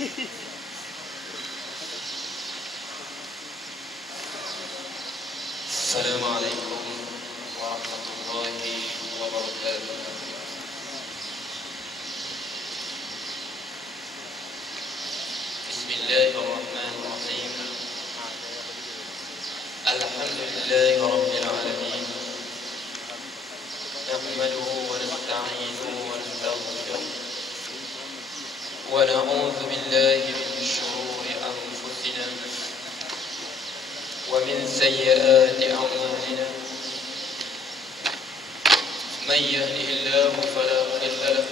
Assalamualaikum warahmatullahi wabarakatuh. Bismillahirrahmanirrahim. Alhamdulillahi rabbil alamin. Nahmaduhu wa nasta'inuhu wa nastaghfiruh. Wa na'udzu billahi min shururi anfusina ومن سيئات أعمالنا من يهده الله فلا مضل له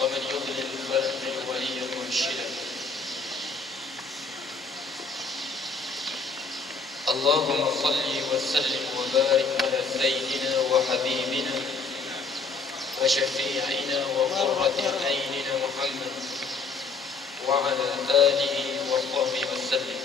ومن يضلل فلن تجد وليا مرشدا اللهم صل وسلم وبارك على سيدنا وحبيبنا وشفيعنا وقرة عيننا محمد وعلى آله وصحبه وسلم.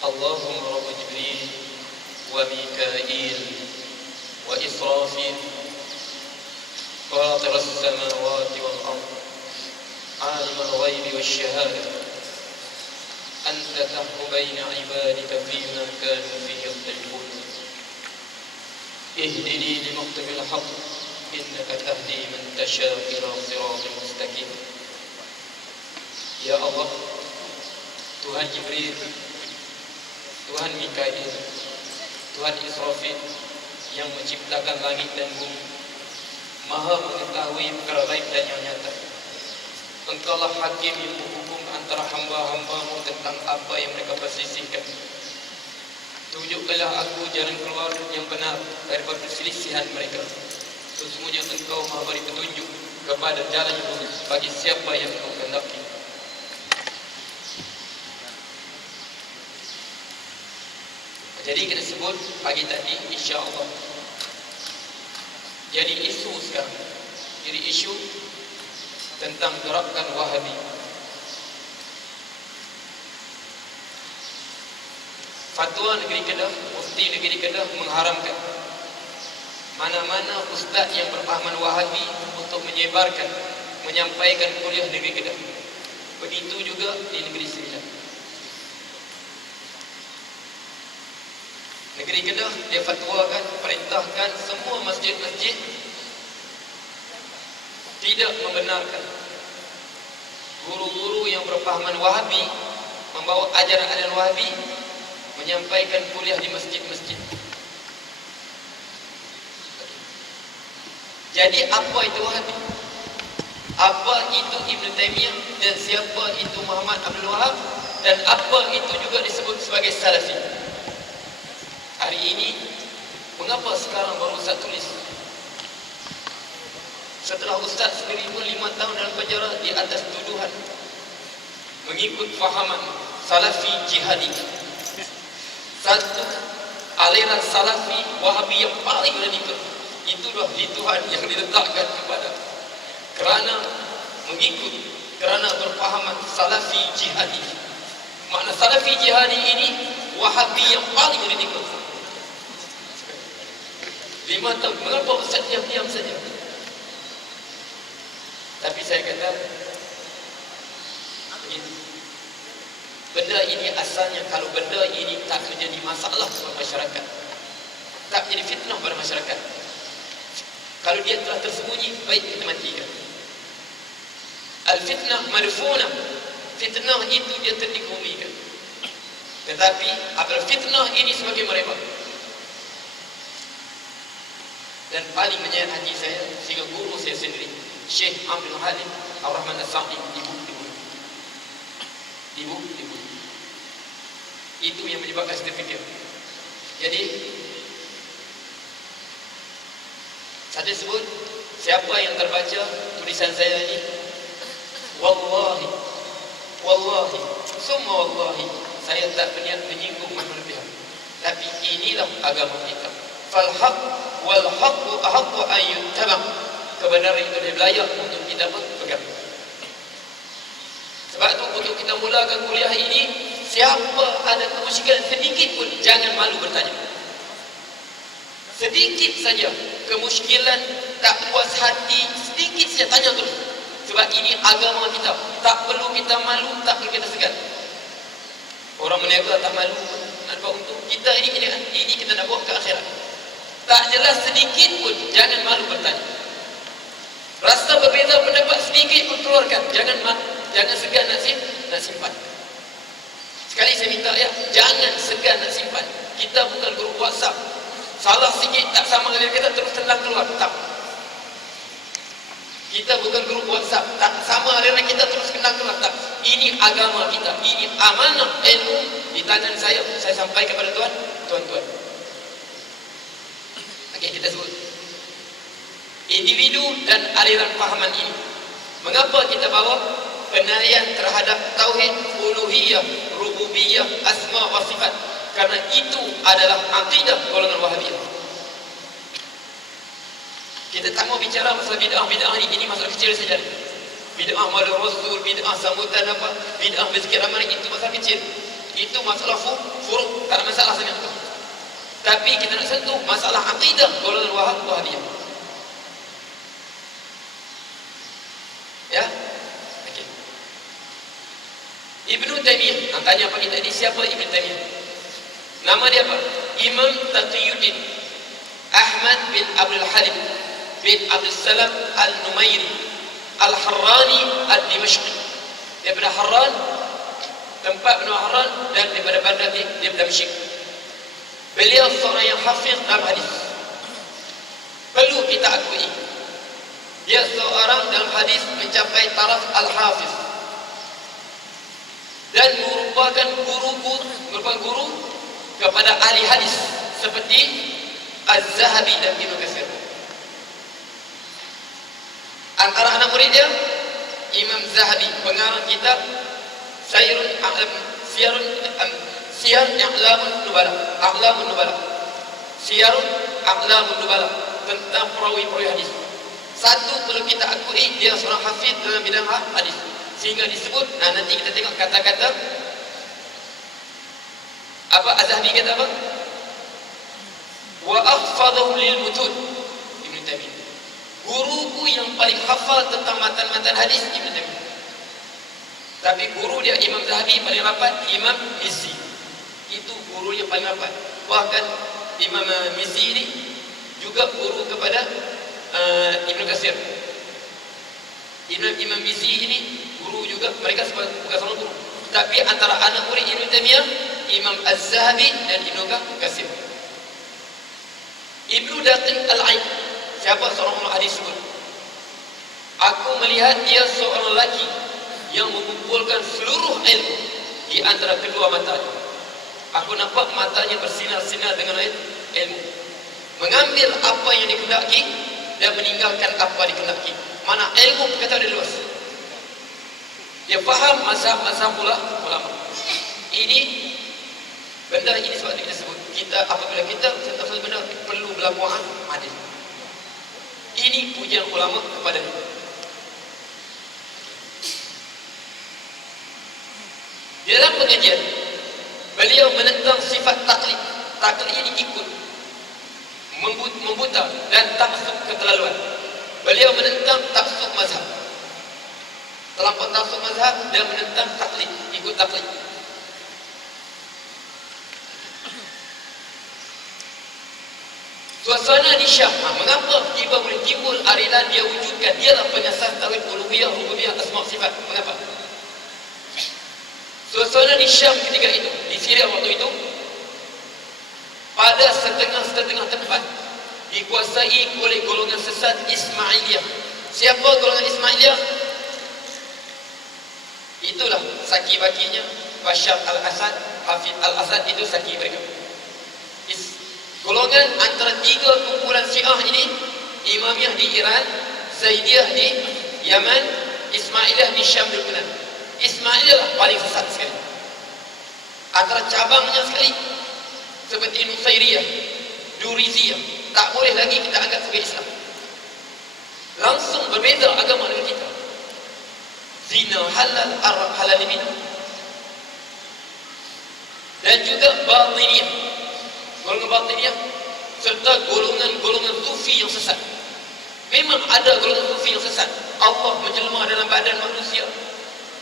اللهم رب جبريل وميكائيل وإسرافيل فاطر السماوات والأرض عالم الغيب والشهادة أنت تحكم بين عبادك فيما كانوا فيه يختلفون اهدني لما اختلف الحق إنك تهدي من تشاء إلى صراط مستقيم. Ya Allah, Tuhan Jibril, Tuhan Mikail, Tuhan Israfil yang menciptakan langit dan bumi, Maha mengetahui perkara gaib dan yang nyata. Engkaulah hakim yang berhukum antara hamba-hambamu tentang apa yang mereka perselisihkan. Tunjukkanlah aku jalan keluar yang benar daripada perselisihan mereka. Sesungguhnya engkau maha beri petunjuk kepada jalan yang lurus bagi siapa yang engkau kehendaki. Jadi kita sebut pagi tadi insya-Allah. Jadi isu sekarang. Jadi isu tentang gerakan Wahabi. Fatwa negeri Kedah, mufti negeri Kedah mengharamkan mana-mana ustaz yang berpahaman Wahabi untuk menyebarkan, menyampaikan kuliah negeri Kedah. Begitu juga di negeri Sembilan. Negeri Kedah dia fatwakan, perintahkan semua masjid-masjid tidak membenarkan guru-guru yang berpahaman Wahabi membawa ajaran-ajaran Wahabi menyampaikan kuliah di masjid-masjid. Jadi apa itu Wahabi? Apa itu Ibn Taymiyah dan siapa itu Muhammad Abdul Wahab dan apa itu juga disebut sebagai Salafi? Hari ini mengapa sekarang baru Ustaz tulis? Setelah Ustaz sendiri pun 5 tahun dalam penjara di atas tuduhan mengikut fahaman Salafi jihadi. Satu aliran Salafi Wahabi yang paling radikal. Itulah Tuhan yang diletakkan kepada kerana mengikut, kerana berpahaman Salafi jihadi. Makna Salafi jihadi ini Wahabi yang paling radikal. 5 tahun, mengapa Ustaz diam-diam saja? Tapi saya kata begini, benda ini asalnya kalau benda ini tak menjadi masalah kepada masyarakat, tak menjadi fitnah pada masyarakat, kalau dia telah tersembunyi, baik kita matikan. Al-fitnah marfunah, fitnah itu dia terdikebumikan. Tetapi apabila fitnah ini semakin merebak dan paling menyayat hati saya sehingga guru saya sendiri Syekh Abdul Halim Ar-Rahman As-Sa'di dibunuh. Itu yang menyebabkan saya terfikir. Jadi saya sebut siapa yang terbaca tulisan saya ini, wallahi summa wallahi, saya tak berniat menyinggung manusia pihak, tapi inilah agama kita. Fal haq wal haqqu ahaqqu an yuttaba. kebenaran itu lebih layak untuk kita pegang. Sebab tu untuk kita mulakan kuliah ini, siapa ada kemusyrikan sedikit pun jangan malu bertanya. Sedikit saja kemusyrikan, tak puas hati, sedikit saja tanya terus. Sebab ini agama kita, tak perlu kita malu, tak perlu kita segan. Orang meniaga tak malu, nak buat untung. Kita ini kita nak bawa ke akhirat. Tak jelas sedikit pun jangan malu bertanya. Rasa berbeza pendapat sedikit pun keluarkan, jangan segan nak simpan. Sekali saya minta ya, jangan segan nak simpan. Kita bukan grup WhatsApp. Salah sikit tak sama dengan kita terus tendang keluar. Tak. Kita bukan grup WhatsApp. Tak sama dengan kita terus tendang keluar. Tak. Ini agama kita. Ini amanah ilmu di tangan saya sampaikan kepada tuan-tuan. Okey, kita sebut individu dan aliran fahaman ini. Mengapa kita bawa penilaian terhadap tauhid, uluhiyah, rububiyah, asma wa sifat? Karena itu adalah akidah golongan Wahabiyah. Kita tak mau bicara masalah bid'ah ini masalah kecil saja. Bid'ah maulid rasul, bid'ah sambutan apa, bid'ah berzikir ramalan, itu masalah kecil. Itu masalah furu', tak ada masalah sangat. Tapi kita nak sentuh masalah akidah golongan Wahabiyah. Ya? Okey. Ibnu Taimiyah, nak tanya apa kita ni, siapa Ibnu Taimiyah? Nama dia apa? Imam Taqiyuddin Ahmad bin Abdul Halim bin Abdul Salam Al-Numairi Al-Harrani Al-Dimashqi. Daripada Harran, tempat benua Harran, dan daripada bandar dia Dimashq. Beliau seorang yang hafiz dalam hadis. Perlu kita akui, dia seorang dalam hadis mencapai taraf al-hafiz dan merupakan guru kepada ahli hadis seperti Az-Zahabi dan Ibnu Katsir. Antara anak muridnya Imam Zahabi, pengarang kitab Siyar A'lamun Nubala, Siyar A'lamun Nubala, tentang perawi-perawi hadis. Satu perlu kita akui, dia seorang hafiz dalam bidang hadis, sehingga disebut, nanti kita tengok kata-kata apa Az-Zahabi kata apa? Wa akhfadhum lil mutun, Ibnu Taimiyah. Guruku yang paling hafal tentang matan-matan hadis Ibnu Taimiyah. Tapi guru dia Imam Zahabi paling rapat Imam Mizzi. Itu guru yang paling rapat. Bahkan Imam Mizzi ini juga guru kepada Ibnu Katsir. Imam Mizzi ini guru juga, mereka bukan sama guru. Tapi antara anak murid Ibnu Taimiyah, Imam Az-Zahabi dan Ibnu Katsir. Ibnu Daqiq Al-Aid, siapa seorang ulama hadis sebut, aku melihat dia seorang lelaki yang mengumpulkan seluruh ilmu di antara kedua matanya. Aku nampak matanya bersinar-sinar dengan ilmu, mengambil apa yang dikehendaki dan meninggalkan apa dikehendaki. Mana ilmu berkata dari luas. Dia faham mazhab-mazhab ulama. Ini benda ini sebab kita sebut, kita apabila kita tentang benda perlu berlaku adil. Ini pujian ulama kepada kita. Di dalam pengajian, beliau menentang sifat taklid. Taklid ini ikut, membuta dan taksub keterlaluan. Beliau menentang taksub mazhab, terlampau taksub mazhab, dan menentang taklid, ikut taklid. Suasana di Syam, mengapa tiba boleh timbul arilan dia wujudkan, dialah pengasas tauhid uluhiyah, rububiyah, asma' sifat. Mengapa? Suasana di Syam ketika itu, di Syria waktu itu, pada setengah-setengah tempat dikuasai oleh golongan sesat Ismailiyah. Siapa golongan Ismailiyah? Itulah saki bakinya Bashar al-Assad, Hafid al-Assad, itu saki mereka. Golongan antara tiga kumpulan Syiah ini, Imamiyah di Iran, Zaidiyah di Yaman, Ismailiyah di Syam dan Lebanon. Ismailiyah lah paling sesat sekali. Antara cabangnya sekali seperti Nusairiyah, Duriziyah, tak boleh lagi kita anggap sebagai Islam. langsung berbeza agama dengan kita. Zina halal, Arab halal minum. Dan juga batiniyah, golongan batiniyah, serta golongan-golongan sufi yang sesat. Memang ada golongan sufi yang sesat. Allah menjelma dalam badan manusia.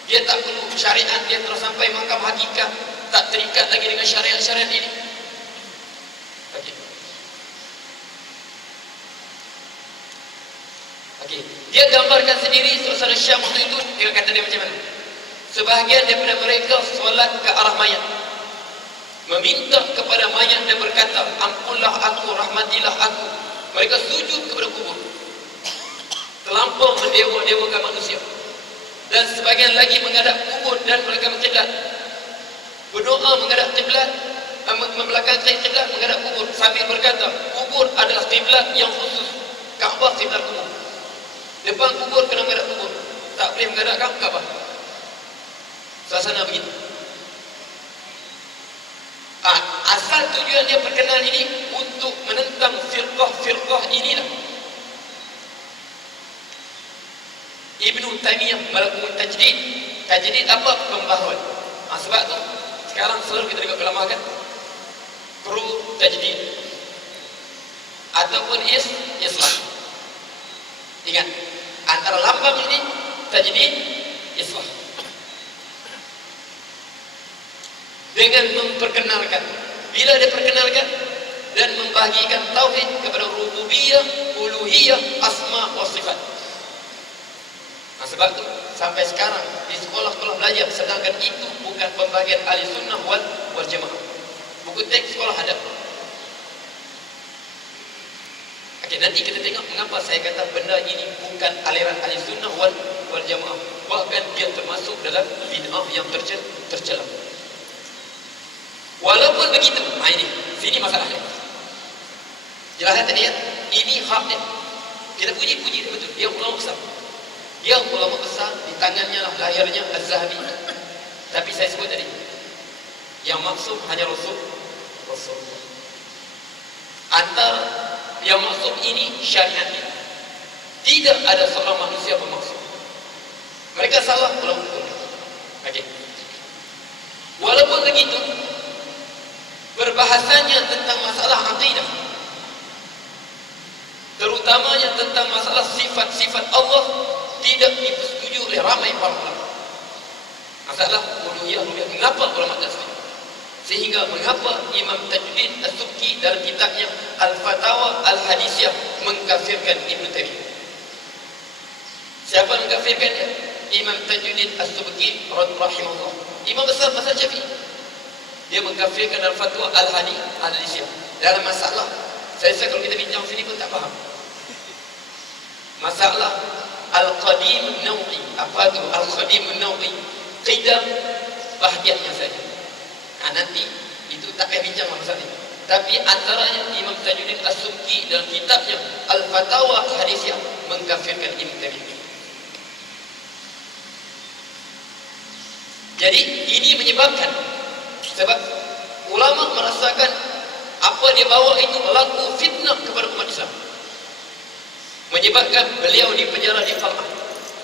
Dia tak perlu syariat, dia terus sampai makam hakikat, tak terikat lagi dengan syariat-syariat ini. Okey. Okey. Dia gambarkan sendiri suasana Syam waktu itu dengan kata dia macam mana? Sebahagian daripada mereka solat ke arah mayat, meminta kepada mayat dan berkata, ampunlah aku, rahmatilah aku. Mereka sujud kepada kubur, terlampau mendewa-dewakan manusia. Dan sebagian lagi menghadap kubur dan mereka berkiblat, berdoa menghadap kiblat, membelakangkan kiblat menghadap kubur, sambil berkata, kubur adalah kiblat yang khusus, Kaabah kiblat kubur. Depan kubur kena menghadap kubur, tak boleh menghadap Kaabah. Suasana begitu. Asal tujuan dia perkenalan ini untuk menentang firqah-firqah inilah. Ibnu Taimiyah melakukan tajdid. Tajdid apa? Pembaharuan. Sebab tu sekarang selalu kita dengar ulama kan, perlu tajdid ataupun islah. Ingat, antara lambang ini tajdid, islah. Dengan memperkenalkan, bila dia perkenalkan dan membahagikan tauhid kepada rububiyah, uluhiyah, asma wa sifat. Sebab itu sampai sekarang di sekolah-sekolah belajar, sedangkan itu bukan pembagian ahli sunnah wal jamaah. Buku teks sekolah ada. Okey, nanti kita tengok mengapa saya kata benda ini bukan aliran ahli sunnah wal jamaah. Bahkan dia termasuk dalam bid'ah yang tercela. Walaupun begitu, sini masalahnya. Jelaskan tadi ya, ini hak dia. Kita puji dia betul. Dia ulama besar. Dia ulama besar, di tangannya lah lahirnya Az-Zahabi. Tapi saya sebut tadi, yang maksud hanya Rasulullah. Antara yang maksud ini syariat ini. Tidak ada seorang manusia bermaksud. Mereka salah ulama betul. Okey. Walaupun begitu, berbahasanya tentang masalah akidah, terutamanya tentang masalah sifat-sifat Allah, tidak disetujui oleh ramai para ulama. Masalah uluhiyah, mengapa ulama tak setuju? Sehingga mengapa Imam Tajuddin As-Subki dalam kitabnya Al-Fatawa Al-Hadisiyah mengkafirkan Ibn Taimiyah? Siapa mengkafirkan dia? Imam Tajuddin As-Subki rahimahullah, imam besar mazhab Syafi'i. Dia mengkafirkan dalam fatwa Al-Hadisiyah dalam masalah, saya rasa kalau kita bincang sini pun tak faham, masalah Al-Qadim Nawi. Apa itu Al-Qadim Nawi? Qidam bahagiannya saja. Nanti itu tak payah bincang masalah ini. Tapi antaranya Imam Tajuddin As-Subki dalam kitabnya Al-Fatawa Al-Hadisiyah mengkafirkan Ibn Taimiyah. Jadi ini menyebabkan, sebab ulama merasakan apa dia bawa itu berlaku fitnah kepada umat Islam, menyebabkan beliau dipenjara di Qal'ah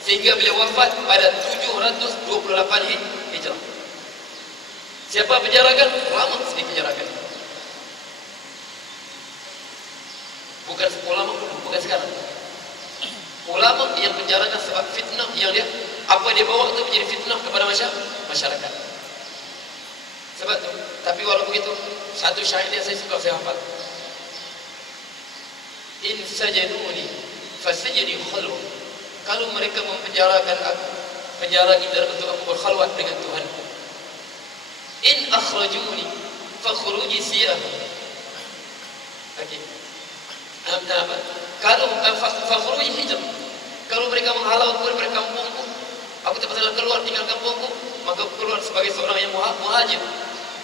sehingga beliau wafat pada 728 Hijrah. Siapa penjarakan? Ulama dipenjarakan. Bukan ulama dulu, bukan sekarang. Ulama yang penjarakan sebab fitnah yang dia, apa dia bawa itu menjadi fitnah kepada masyarakat. Sebab tu, tapi walaupun begitu, satu syair yang saya suka, saya hafal. In sajanuni fasajni khalwa. Kalau mereka mempenjarakan aku, penjara itu untuk aku berkhalwat dengan Tuhanku. In akhrajuni fakhruji siyah. Okey. Apa? Kalau fakhruji hijrah. Kalau mereka menghalau aku dari kampungku, aku terpaksa keluar tinggal kampungku, maka keluar sebagai seorang yang muhajir.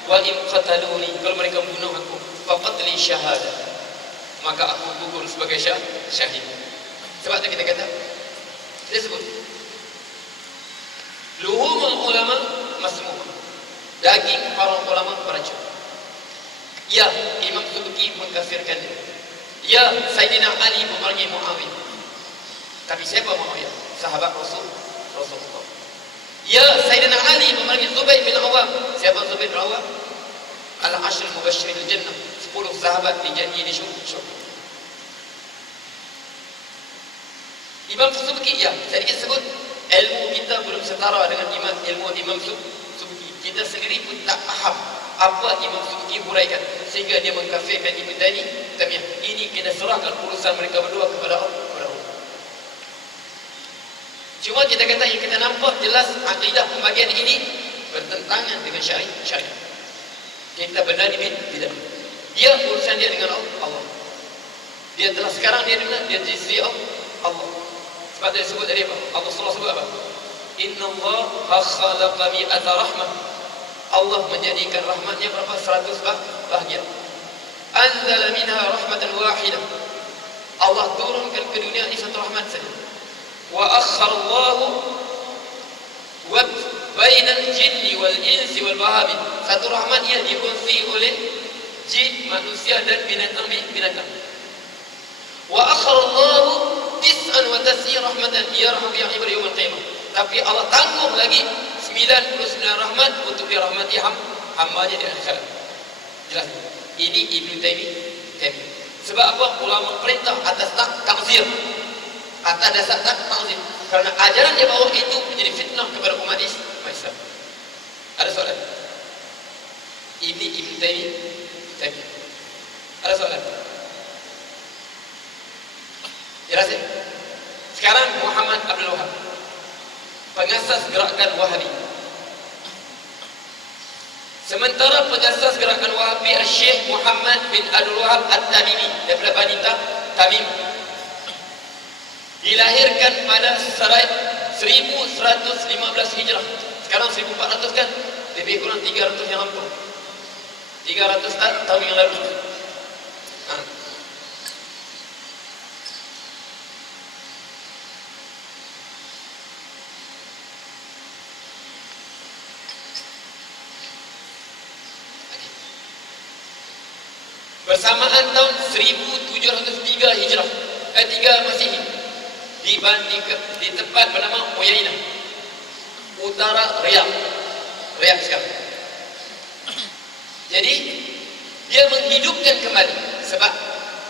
Wa in qataluni, kalau mereka membunuh aku, faqatli syahadah, maka aku gugur sebagai syahid. Sebab itu kita kata, kita sebut luhumul ulama masmu'ah, daging para ulama beracun. Ya, Imam Subki mengkafirkan dia. Ya, Sayyidina Ali memerangi Muawiyah. Tapi siapa Muawiyah? Sahabat Rasulullah. Ya Sayyidina Ali memanggil Zubair bin Awam. Siapa Zubair bin Awam? Al-Ashr Mubashirin Al-Jannah, 10 sahabat dijanji di syurga. Imam Subki, ya, saya ingin sebut ilmu kita belum setara dengan ilmu Imam Subki. Kita sendiri pun tak faham apa Imam Subki huraikan sehingga dia mengkafirkan Ibn Taimiyah. Ini kita serahkan urusan mereka berdua kepada Allah. Cuma kita kata yang kita nampak jelas akidah pembagian ini bertentangan dengan syariat. Kita benar tidak. Dia urusan dia dengan Allah. Dia telah sekarang dia dengan dia di sisi Allah. Sebab dia sebut tadi apa? Allah sebut apa? Inna Allah khalaqa mi'ata rahmah. Allah menjadikan rahmatnya berapa? 100 bahagian. Anzala minha rahmatan wahidah. Allah turunkan ke dunia ini satu rahmat saja. Wa akhkhara Allah wa bainal jinni wal insi wal bahami. Satu rahmat yang dikongsi oleh jin, manusia dan binatang. Wa akhkhara Allah 99 rahmatan yarham bi ibadi yaumil qiyamah. Tapi Allah tanggung lagi 99 rahmat untuk dirahmati hamba-Nya di akhirat. Jelas. Ini Ibnu Taimiyah. Sebab apa? Ulama perintah atas takzir. Atas dasar takzir. Karena ajaran dia bawa itu menjadi fitnah kepada umat Islam. Ada soalan? Ini Ibnu Taimiyah. Ada soalan? Jelas ya? Sekarang Muhammad Abdul Wahab, pengasas gerakan Wahabi. Sementara pengasas gerakan Wahabi Syekh Muhammad bin Abdul Wahab At-Tamimi daripada Bani Tamim dilahirkan pada 1115 Hijrah. Sekarang 1400 kan? Lebih kurang 300 yang lampau. 300 tahun yang lalu. Bersamaan tahun 1703 Hijrah, 3 Masihi, di tempat bernama Uyainah, utara Riyadh sekarang. Jadi dia menghidupkan kembali, sebab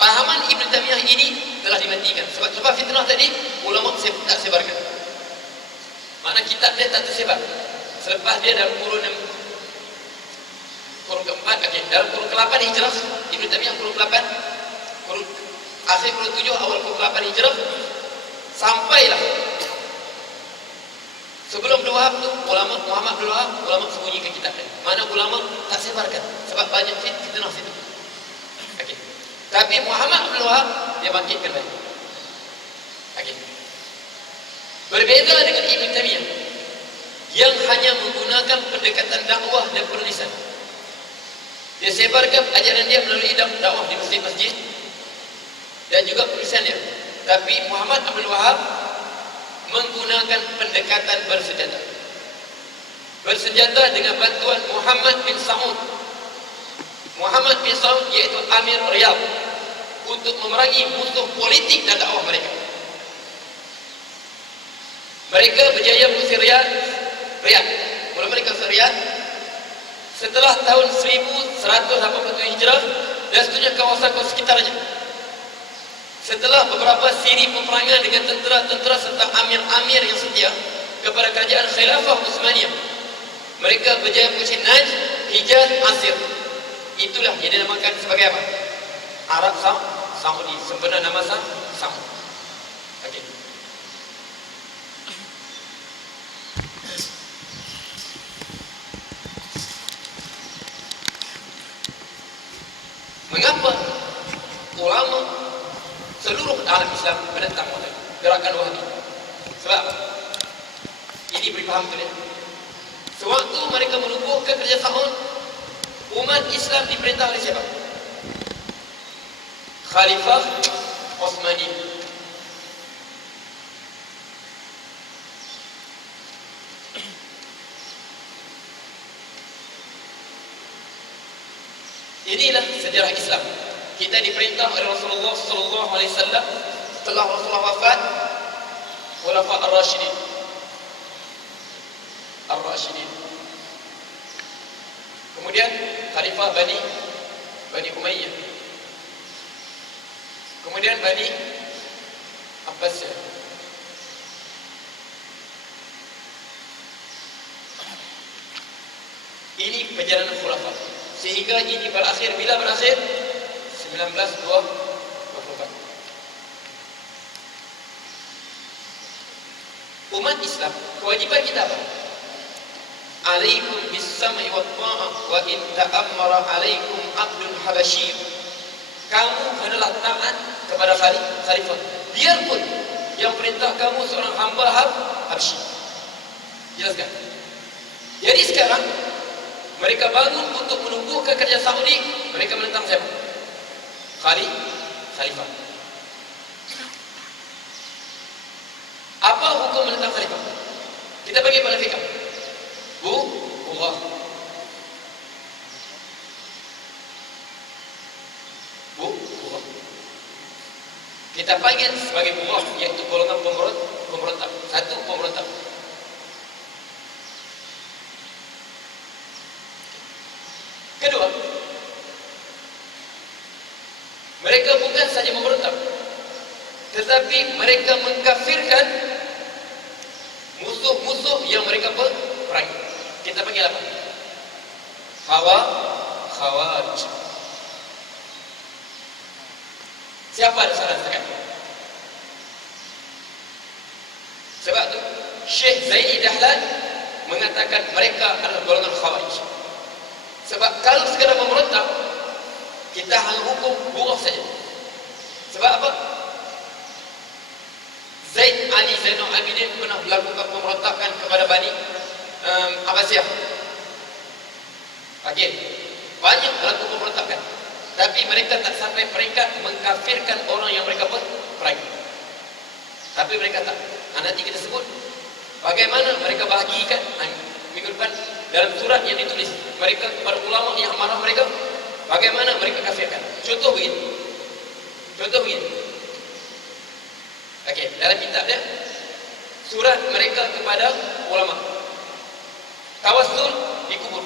pahaman Ibn Taimiyah ini telah dimatikan. Sebab fitnah tadi ulama tak sebarkan. Makna kitab dia tak tersebar. Selepas dia dalam kurun keempat, dalam kurun ke-8 Hijrah, Ibn Taimiyah kurun ke-8, akhir kurun 7, awal kurun ke-8 Hijrah, sampailah sebelum Abdul Wahab tu, ulama Muhammad Abdul Wahab, ulama sembunyikan kitab dia. Mana ulama tak sebarkan sebab banyak fitnah situ. Okey. Tapi Muhammad Abdul Wahab dia bangkitkan lagi. Okey. Berbeza dengan Ibn Taimiyah yang hanya menggunakan pendekatan dakwah dan penulisan. Dia sebarkan ajaran dia melalui dakwah di masjid-masjid dan juga penulisan dia. Tapi Muhammad Abdul Wahab menggunakan pendekatan bersenjata dengan bantuan Muhammad bin Saud. Muhammad bin Saud iaitu Amir Riyadh untuk memerangi musuh politik dan dakwah mereka. Mereka berjaya mengusir Riyadh. Mula mereka usir Riyadh setelah tahun 1187 Hijrah dan seterusnya kawasan sekitarnya. Setelah beberapa siri peperangan dengan tentera-tentera serta amir-amir yang setia kepada kerajaan Khilafah Utsmaniyah, mereka berjaya mengusir Najd, Hijaz, Asir. Itulah yang dinamakan sebagai apa? Arab Saudi. Sebenar nama Saudi. Okey. Mengapa ulama seluruh alam Islam menentang gerakan Wahabi? Sebab ini beri faham tu ya. Sewaktu mereka menubuhkan kerjasama, umat Islam diperintah oleh siapa? Khalifah Utsmani. Inilah sejarah Islam. Kita diperintah oleh Rasulullah sallallahu alaihi wasallam setelah Rasulullah wafat Khulafa Ar-Rasyidin. Ar-Rasyidin. Kemudian Khalifah Bani Umayyah. Kemudian Bani Abbasiyah. Ini perjalanan khulafa. Sehingga ini berakhir, bila berakhir? 1924. Umat Islam, kewajiban kita apa? Alaikum bis-sam'i wa ta'ah wa in ta'ammara alaikum abdun habasyi. Kamu hendaklah taat kepada khalifah, biarpun yang perintah kamu seorang hamba Habsyi. Jelaskan. Jadi sekarang mereka bangun untuk menumbuhkan kerajaan Saudi, mereka menentang siapa? Khalifah. Apa hukum menentang khalifah? Kita bagi pada fikah. Bughah. Kita panggil sebagai bughah, iaitu golongan pemberontak. Satu, pemberontak. Kedua, mereka bukan saja memberontak, tetapi mereka mengkafirkan musuh-musuh yang mereka perangi. Kita panggil apa? Khawarij. Siapa ada salah sekarang? Sebab tu Syekh Zaini Dahlan mengatakan mereka adalah golongan Khawarij. Sebab kalau sekadar memberontak, kita hanya hukum bughah saja. Sebab apa? Zaid Ali Zainul Abidin pernah melakukan pemberontakan kepada Bani Abbasiyah. Okey, banyak melakukan pemberontakan, tapi mereka tak sampai peringkat mengkafirkan orang yang mereka perangi. Tapi mereka tak. Nanti kita sebut bagaimana mereka bahagikan minggu depan dalam surat yang ditulis mereka kepada ulama yang marah mereka, bagaimana mereka kafirkan. Contoh begini. Okey, dalam kitab dia surat mereka kepada ulama. Tawassul di kubur.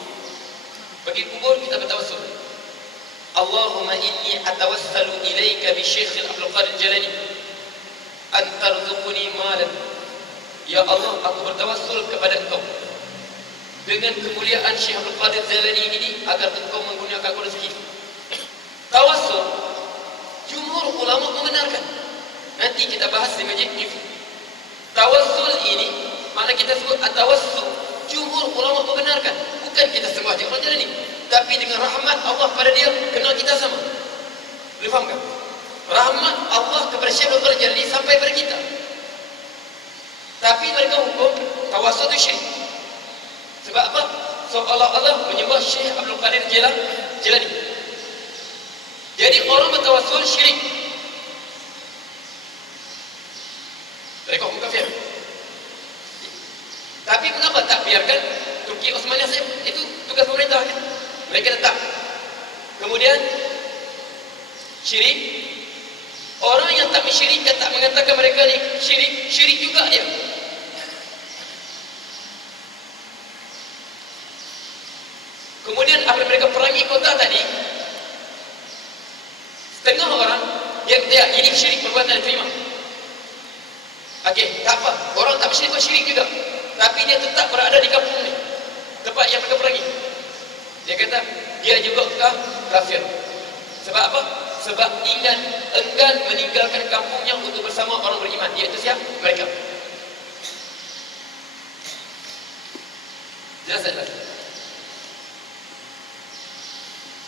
Bagi kubur kita bertawassul. Allahumma inni atawassalu ilaika bi Syekh Abdul Qadir Jalani an tarzuqni malan. Ya Allah, aku bertawassul kepada Engkau dengan kemuliaan Syekh Abdul Qadir Jalani ini agar Engkau menggunakan aku rezeki. Tawassul jumhur ulama membenarkan. Nanti kita bahas di majlis ini. Tawassul ini, mana kita sebut at-tawassul, jumhur ulama membenarkan. Bukan kita sembah dia orang Jalani, tapi dengan rahmat Allah pada dia, kenal kita sama. Boleh faham kan? Rahmat Allah kepada Syekh Abdul Qadir Jalani sampai pada kita. Tapi mereka hukum tawassul itu syirik. Sebab apa? Seolah-olah menyembah Syekh Abdul Qadir Jalani. Jadi orang bertawassul syirik. Mereka hukum kafir. Tapi mengapa tak biarkan Turki Osmaniyah saja? Itu tugas pemerintah kan? Mereka tetap. Kemudian syirik. Orang yang tak mensyirikkan, tak mengatakan mereka ni syirik juga dia. Kemudian apabila mereka perangi kota tadi, setengah orang yang dia ini syirik perbuatan terima. Okey, tak apa. Orang tak bersyirik pun syirik juga. Tapi dia tetap berada di kampung ni, tempat yang mereka perangi. Dia kata dia juga kafir. Sebab apa? Sebab enggan meninggalkan kampungnya untuk bersama orang beriman. Iaitu siapa? Mereka. Jelas tak?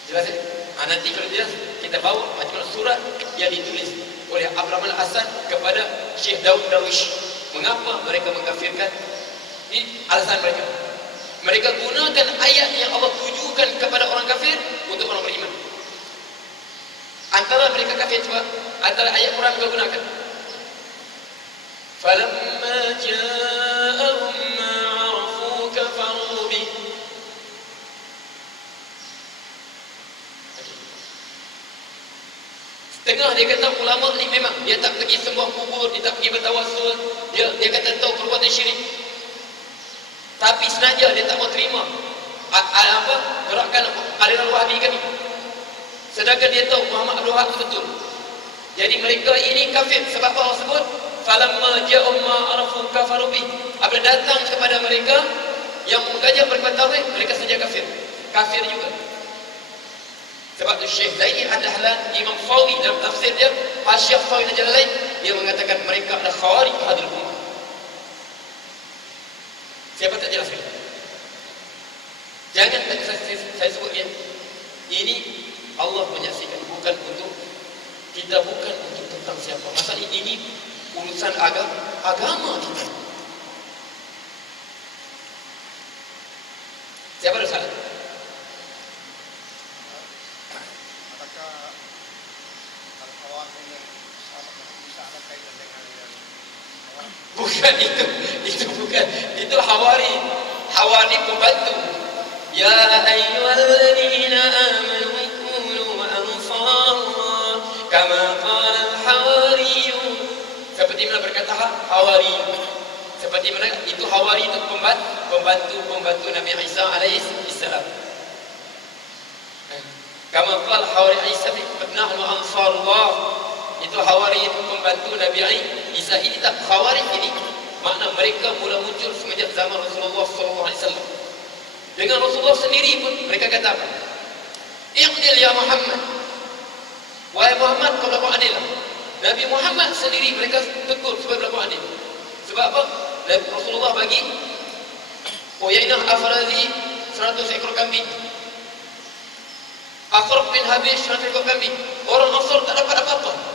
Jelas ya? Nanti kalau jelas kita bawa macam surat yang ditulis oleh Abraham Al-Hasan kepada Syekh Daud Darwish. Mengapa mereka mengkafirkan? Ini alasan mereka. Mereka gunakan ayat yang Allah tujukan kepada orang kafir untuk orang beriman. Antara mereka kafir juga, antara ayat Quran mereka gunakan. Falamma ja'ahum ma 'arafu kafaru bih. Tengah dia kata ulama ni memang dia tak pergi sembah kubur, dia tak pergi bertawassul, dia kata tahu perbuatan syirik. Tapi senaja dia tak mau terima gerakan aliran Wahabi kami. Sedangkan dia tahu Muhammad Abdul Wahab betul. Jadi mereka ini kafir sebab apa Allah sebut falamma ja'um ma arafu kafaru bi. Apabila datang kepada mereka yang mengajar perkara tauhid, mereka saja kafir. Kafir juga. Sebab tu Syekh Zaini Ad-Dahlan, Imam Sawi dalam tafsir dia, Hasyiah Sawi dan Jalalain, dia mengatakan mereka adalah khawarij hadil ummah. Siapa tak jelas ini? Jangan saya sebut dia. Ini Allah menyaksikan, bukan untuk kita, bukan untuk tentang siapa. Masalah ini urusan agama kita. Siapa ada salah? Apakah al-Khawarij yang bisa ada kaitan dengan yang Bukan itu bukan. Itu Hawari pembantu. Ya ayyuhalladzina amanu kunu ansarallah kama qala al-hawariyun. Seperti mana berkata Hawari. Seperti mana itu Hawari itu pembantu Nabi Isa alaihi salam. Kama qala Hawari Isa nahnu ansarullah. Itu Hawari itu pembantu Nabi Isa. Ini tak Hawari ini. Makna mereka mula muncul semenjak zaman Rasulullah SAW. Dengan Rasulullah sendiri pun mereka kata apa? Iqdil ya Muhammad. Wahai Muhammad, kau berlaku adil. Nabi Muhammad sendiri mereka tegur supaya berlaku adil. Sebab apa? Rasulullah bagi Uyainah Afrazi 100 ekor kambing. Aqrab bin Habis 100 ekor kambing. Orang Ansar tak dapat apa-apa.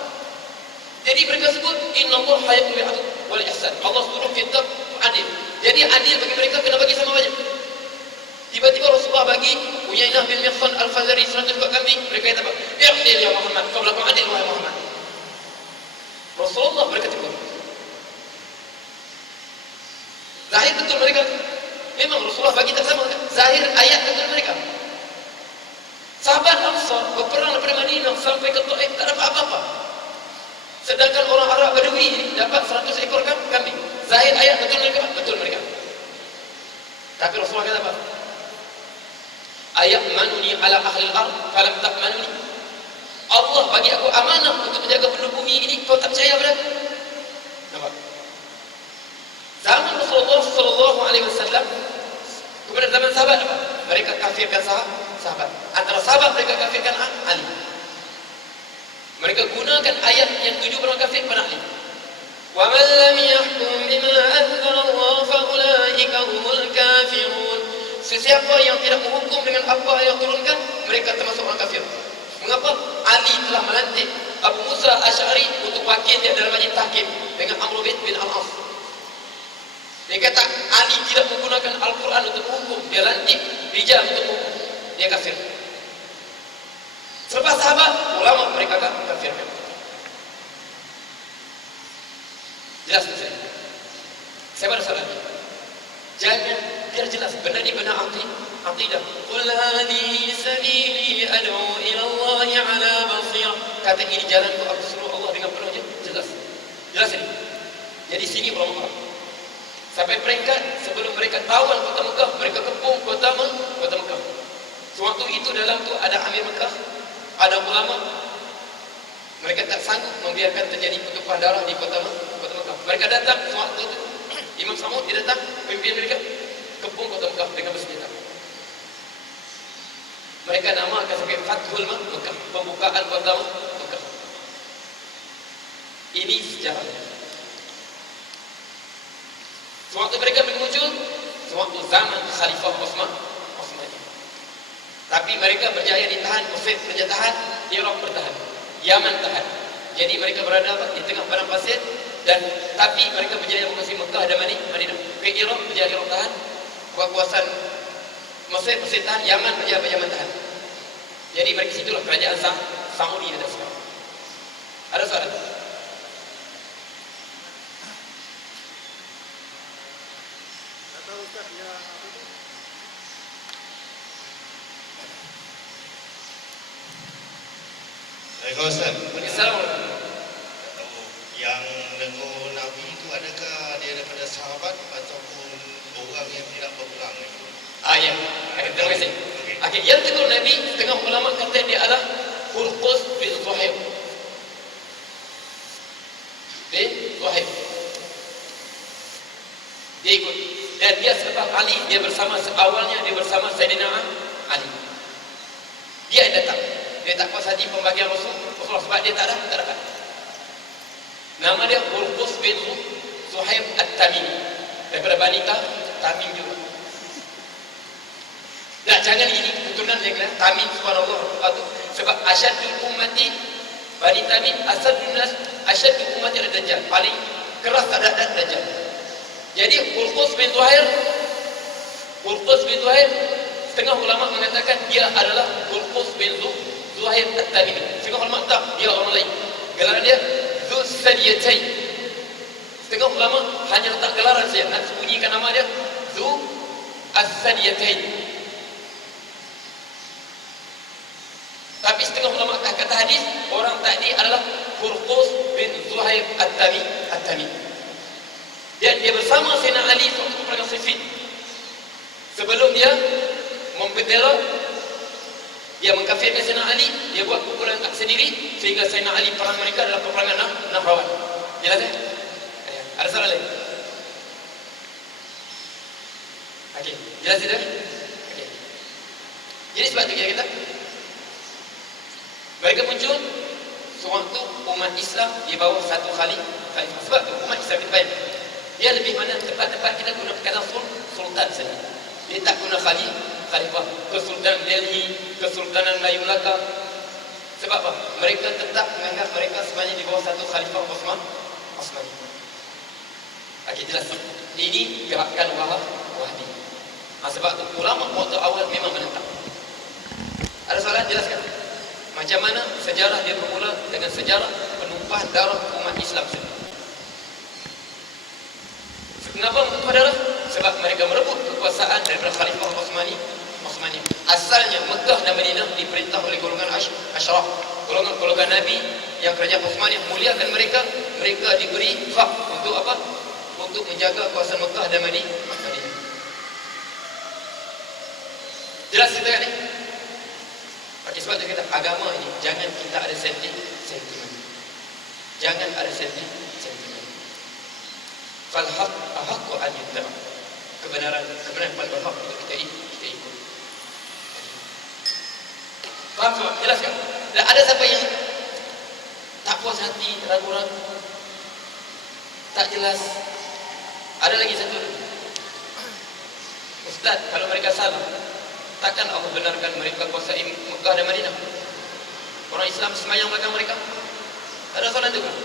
Jadi mereka sebut innallah hayyul adl wal ihsan. Allah suruh kita adil. Jadi adil bagi mereka kena bagi sama banyak. Tiba-tiba Rasulullah bagi Uyainah bin Mihsan Al-Fazari 100 ekor kambing. Mereka kata apa? Iqdil ya Muhammad, kau berlaku adil wahai Muhammad. Rasulullah mereka tegur. Zahir betul mereka. Memang Rasulullah bagi tak sama kan? Zahir ayat betul mereka. Sahabat Ansar berperang daripada Madinah sampai ke Taif tak dapat apa-apa. Sedangkan orang Arab Badui dapat 100 ekor kambing. Zahir ayat betul mereka? Betul mereka. Tapi Rasulullah kata apa? Ayat manuni ala ahli al-ard falam ta'manuni. Allah bagi aku amanah untuk menjaga penduduk bumi ini, kau tak percaya pada aku. Nampak? Zaman Rasulullah sallallahu alaihi wasallam kepada zaman sahabat apa? Mereka kafirkan sahabat. Antara sahabat mereka kafirkan Ali. Mereka gunakan ayat yang tujuh orang kafir pada Ali. Wa man lam yahkum bima anzalallah fa ulaika humul kafirun. Sesiapa yang tidak menghukum dengan apa yang turunkan, mereka termasuk orang kafir. Mengapa? Ali telah melantik Abu Musa Asy'ari untuk wakil dia dalam majlis tahkim dengan Amr bin Al-As. Dia kata Ali tidak menggunakan Al-Quran untuk menghukum, dia lantik rijal untuk menghukum. Dia kafir. Selepas sahabat, ulama mereka kafir. Jelas tak saya? Saya pada salah. Jangan, biar jelas. Benar ni benar aqidah. Qul hadhihi sabili ad'u ila Allah ala basirah. Kata ini jalanku, aku suruh Allah dengan penuh jelas. Jelas ini. Jadi sini ulama. Sampai peringkat sebelum mereka tawan kota Mekah, mereka kepung kota Mekah. Sewaktu itu dalam tu ada Amir Mekah, ada ulama. Mereka tak sanggup membiarkan terjadi pertumpahan darah di kota Mekah. Mereka datang sewaktu itu, Imam Samud dia datang, pimpin mereka kepung kota Mekah dengan bersenjata. Mereka namakan sebagai Fathul Mekah, pembukaan kota Mekah. Ini sejarahnya. Sewaktu mereka muncul, sewaktu zaman Khalifah Utsman. Tapi mereka berjaya ditahan, Mesir berjaya tahan, Iraq bertahan, Yaman tahan. Jadi mereka berada di tengah padang pasir dan tapi mereka berjaya menguasai Mekah dan Madinah. Ke Iraq berjaya Iraq tahan, kekuasaan Mesir tahan, Yaman berjaya Yaman tahan. Jadi mereka situlah kerajaan Saudi ada sekarang. Ada soalan? Ustaz yang apa itu? Baiklah Ustaz. Assalamualaikum. Tahu yang negur Nabi itu adakah dia daripada sahabat ataupun orang yang tidak berperang itu? Ya. Okey, terima kasih. Okey, yang tegur Nabi, setengah ulama kata dia adalah Hurqus bin Zuhair. Bin Zuhair. Dia ikut. Dan dia selepas Ali, dia bersama, awalnya dia bersama Sayyidina Ali. Dia yang datang. Dia tak puas hati pembagian Rasulullah sebab dia tak dapat. Nama dia Hurqus bin Zuhair At-Tamimi. Daripada Bani Tamim juga. Nah, jangan ini keturunan yang lain. Tamim, subhanallah. Sebab asyadul ummati Bani Tamim, asyadul ummati ad-Dajjal. Paling keras ada Dajjal. Jadi Hurqus bin Zuhair, setengah ulama mengatakan dia adalah Hurqus bin Zuhair At-Tamimi. Setengah ulama tak, dia orang lain. Gelaran dia Dzul Sadiyatain. Setengah ulama hanya letak gelaran saja, nak sembunyikan nama dia Dzul As-Sadiyatain. Tapi setengah ulama kata hadis, orang tadi adalah Hurqus bin Zuhair At-Tamimi. Dan dia bersama Sayyidina Ali waktu perang Siffin. Sebelum dia membela, dia mengkafirkan Sayyidina Ali, dia buat pukulan sendiri sehingga Sayyidina Ali perang mereka dalam peperangan Nahrawan. Jelas tak? Ada soalan lain? Okey, jelas tidak? Okey. Jadi sebab itu kita kata mereka muncul sewaktu umat Islam di bawah satu khalifah. Sebab tu umat Islam kita bayang, dia lebih mana tempat-tempat kita guna perkataan sultan saja. Dia tak guna khalifah. Kesultanan Delhi, Kesultanan Melayu Melaka. Sebab apa? Mereka tetap menganggap mereka sebenarnya di bawah satu khalifah Osmani. Okey, jelas. Ini gerakan Wahabi. Sebab tu ulama waktu awal memang menentang. Ada soalan? Jelaskan. Macam mana sejarah dia bermula dengan sejarah penumpahan darah umat Islam sendiri. Kenapa menumpah darah? Sebab mereka merebut kekuasaan daripada Khalifah Osmani. Asalnya Mekah dan Madinah diperintah oleh golongan Ashraf, golongan Nabi yang kerajaan Osmani muliakan mereka. Mereka diberi hak untuk apa? Untuk menjaga kawasan Mekah dan Madinah. Jelas kita kan ni? Okey, sebab tu kita agama ini jangan kita ada sentimen. Jangan ada sentimen. Fal haq ahqqu an yuttaba. Kebenaran paling berhak untuk kita ikut. Faham semua? Jelas kan? Dan ada siapa yang tak puas hati, ragu-ragu, tak jelas. Ada lagi satu. Ustaz, kalau mereka salah, takkan Allah benarkan mereka kuasai Mekah dan Madinah? Orang Islam semayang belakang mereka. Ada soalan tu kan?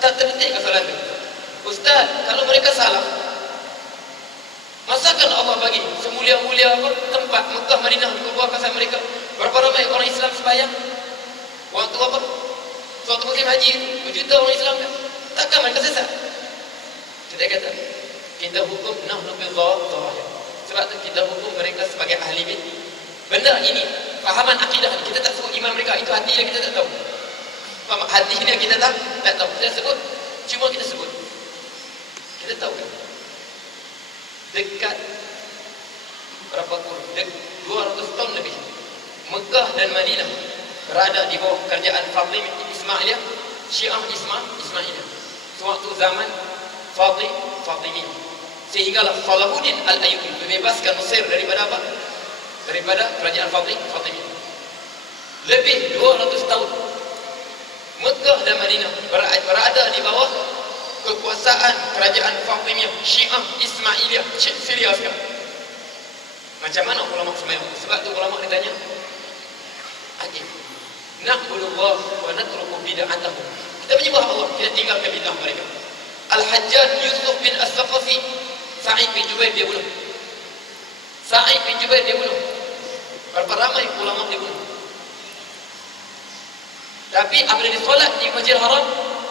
Tak terdetik ke soalan tu? Ustaz, kalau mereka salah, masakan Allah bagi semulia-mulia apa tempat Mekah Madinah di bawah kuasa mereka? Berapa ramai orang Islam sembahyang? Waktu apa? Suatu musim haji, berjuta orang Islam kan? Takkan mereka sesat? Kita kata, kita hukum nahnu bil dhahir. Sebab tu kita hukum mereka sebagai ahli bid. Benda ini, fahaman akidah kita tak sebut iman mereka, itu hati yang kita tak tahu. Faham? Hati ni kita tak tahu. Kita sebut, cuma kita sebut. Kita tahu kan? Dekat berapa kurun? 200 tahun lebih. Mekah dan Madinah berada di bawah kerajaan Fatimiyah Ismailiyah, Syiah Ismailiyah. Sewaktu zaman Fatimiyah. Sehinggalah Salahuddin Al-Ayyubi membebaskan Mesir daripada apa? Daripada kerajaan Fatimiyah. Lebih 200 tahun Mekah dan Madinah berada di bawah kekuasaan kerajaan Fatimiyah, Syiah Ismailiyah, Syria sekarang. Macam mana ulama sembahyang? Sebab tu ulama ditanya, "Ajib. Na'budullah wa natruku bid'atahum." Kita menyembah Allah, kita tinggalkan bid'ah mereka. Al-Hajjaj Yusuf bin As-Saqafi, Sa'id bin Jubair dia bunuh. Berapa ramai ulama dia bunuh. Tapi apabila dia solat di Masjidil Haram,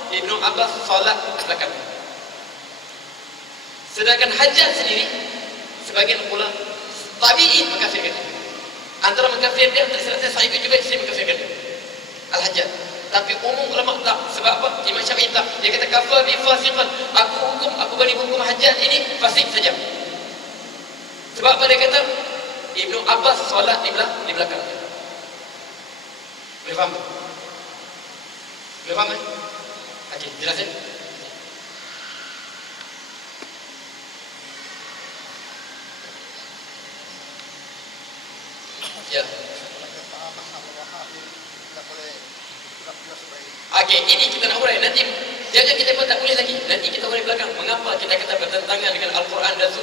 Ibnu Abbas solat belakang. Sedangkan Hajjaj sendiri, sebagian ulama tabi'in mengkafirkan. Antara mengkafir dia, terserah saya ikut juga saya mengkafirkan dia. Al-Hajjaj. Tapi umum ulama tak. Sebab apa? Imam Syafi'i tak. Dia kata kafir bi fasiqan. Aku bagi hukum Hajjaj ini fasik saja. Sebab apa dia kata? Ibnu Abbas solat di belakang. Boleh faham? Boleh faham kan? Okey, jelasin. Ya. Okey, ini kita nak urai nanti. Jangan kita pun tak boleh lagi. Nanti kita urai belakang. Mengapa kita kata bertentangan dengan Al-Quran dan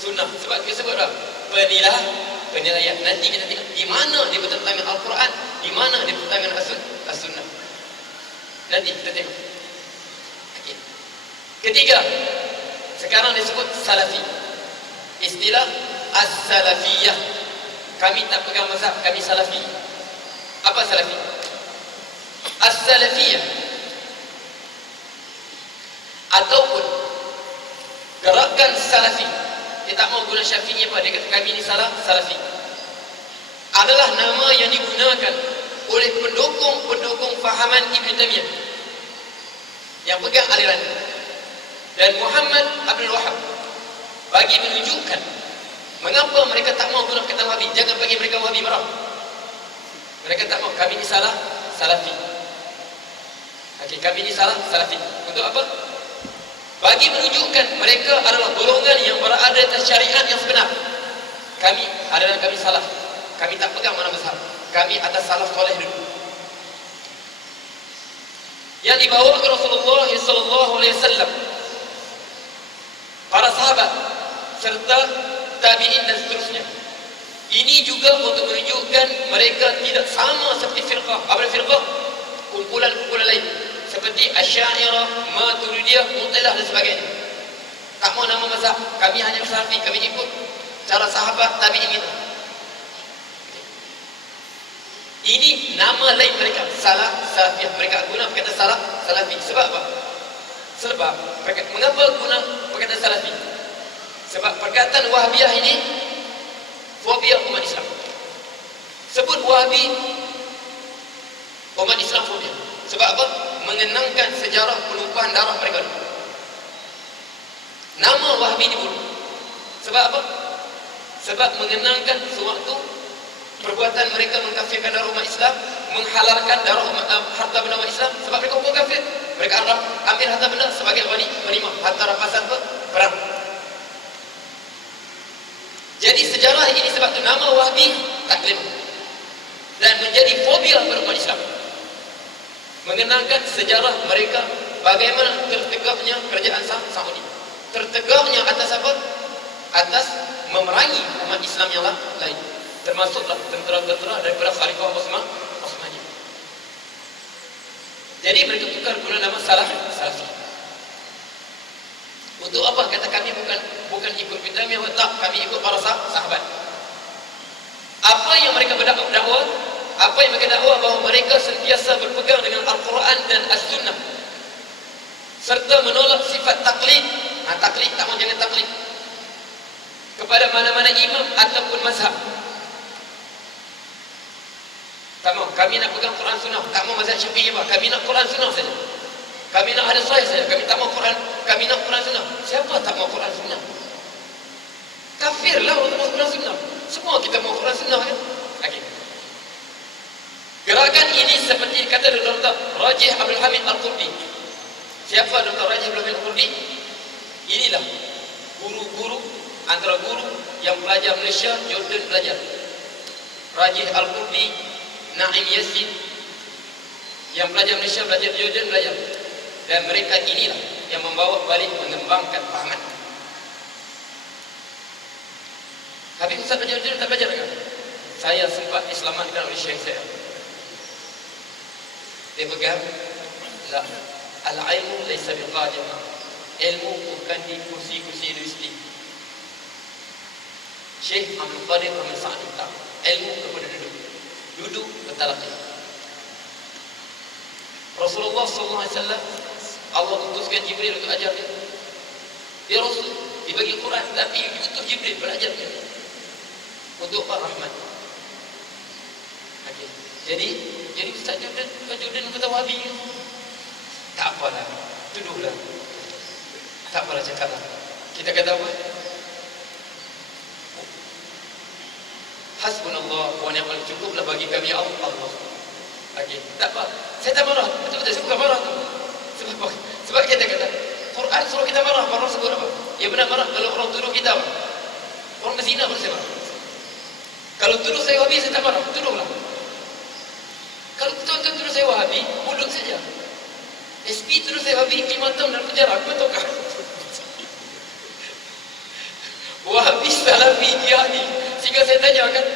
Sunnah? Sebab kita sebut dah penilaian. Nanti kita tengok di mana dia bertentangan dengan Al-Quran, di mana dia bertentangan dengan As-Sunnah. Nanti kita tengok. Okey. Ketiga, sekarang disebut Salafi. Istilah As-Salafiyah. Kami tak pegang mazhab, kami Salafi. Apa Salafi? As-Salafiyah ataupun gerakan Salafi. Dia tak mau guna Syafi'i apa, dia kata kami ni Salafi. Adalah nama yang digunakan oleh pendukung fahaman Ibn Taymiyah yang pegang aliran dan Muhammad Abdul Wahab bagi menunjukkan mengapa mereka tak mau guna kata Wahabi. Jangan bagi mereka Wahabi marah. Mereka tak mau, kami ni Salafi. Okey, kami ni Salafi. Untuk apa? Bagi menunjukkan mereka adalah golongan yang berada atas syariat yang sebenar. Kami adalah kami salaf. Kami tak pegang mana mazhab. Kami atas salaf soleh dulu. Yang dibawa ke Rasulullah SAW, para sahabat serta tabi'in dan seterusnya. Ini juga untuk menunjukkan mereka tidak sama seperti firqah. Apa firqah? Kumpulan-kumpulan lain seperti Asy'ariyah, Maturidiyah, Mu'tazilah dan sebagainya. Tak mau nama mazhab. Kami hanya Salafi. Kami ikut cara sahabat tabi'in itu. Ini nama lain mereka, Salafiyah. Mereka guna perkataan Salafi. Sebab apa? Sebab mengapa guna perkataan Salafi? Sebab perkataan Wahabiyah ini fobia umat Islam. Sebut Wahabi, umat Islam fobia. Sebab apa? Mengenangkan sejarah penumpahan darah mereka. Nama Wahabi dibunuh. Sebab apa? Sebab mengenangkan sewaktu perbuatan mereka mengkafirkan darah umat Islam, menghalalkan darah harta benda umat Islam. Sebab mereka hukum kafir. Mereka ambil harta benda sebagai ghanimah, harta rampasan perang. Jadi sejarah ini sebab itu nama Wahabi tak terima dan menjadi fobia berumat Islam. Mengenangkan sejarah mereka, bagaimana tertegaknya kerajaan Saudi. Tertegaknya atas apa? Atas memerangi umat Islam yang lain. Termasuklah tentera-tentera daripada Khalifah Utsmaniyah. Jadi mereka tukar guna nama Salafi. Untuk apa? Kata kami bukan ikut Taymiyah, tak, kami ikut para sahabat. Apa yang mereka berdakwah? Apa yang mereka dakwah? Bahawa mereka sentiasa berpegang dengan Al-Quran dan As-Sunnah, serta menolak sifat taklid. Taklid, tak mau jangan taklid kepada mana-mana imam ataupun mazhab. Tak mau, kami nak pegang Quran Sunnah. Tak mau mazhab Syafi'i apa? Kami nak Quran Sunnah saja. Kami nak hadis sahih saja. Kami tak mau Quran. Kami nak Quran Sunnah. Siapa tak mau Quran Sunnah? Kafirlah orang mau Quran Sunnah. Semua kita mau Quran Sunnah kan? Okey. Gerakan ini seperti kata Dr. Rajih Abdul Hamid Al-Qurdi. Siapa Dr. Rajih Abdul Hamid Al-Qurdi? Inilah guru-guru, antara guru yang pelajar Malaysia, Jordan belajar. Rajih Al-Qurdi, Naim Yassin, yang pelajar Malaysia belajar di Jordan belajar. Dan mereka inilah yang membawa balik mengembangkan fahaman. Habib Ustaz belajar Jordan tak belajar kan? Saya sempat diselamatkan oleh Syekh saya. Dia pegang, la, al-ilmu laysa biqadim. Ilmu bukan di kursi-kursi universiti. Syekh Abdul Qadir Ahmad Sa'di tak. Ilmu kepada duduk bertalaqi. Rasulullah SAW, Allah utuskan Jibril untuk ajar dia. Dia Rasul, dibagi Quran, tapi diutus Jibril belajar dia. Untuk rahmat. Okey. Jadi Ustaz Jordan kata Wahabi. Tak apalah. Tuduhlah. Tak apalah cakaplah. Kita kata apa? Hasbunallah wa ni'mal wakil, cukuplah bagi kami ya Allah. Okey, tak apa. Saya tak marah. Betul-betul saya bukan marah tu. Sebab apa? Sebab kita kata Quran suruh kita marah. Orang sebut apa? Ya benar marah kalau orang tuduh kita apa? Orang berzina pun saya marah. Kalau tuduh saya Wahabi saya tak marah. Tuduhlah. Kalau tuan-tuan tuduh saya Wahabi, mulut saja. SP tuduh saya Wahabi 5 tahun dalam penjara. Betulkah? Wahabi Salafi Jihadi. Sehingga saya tanyakan,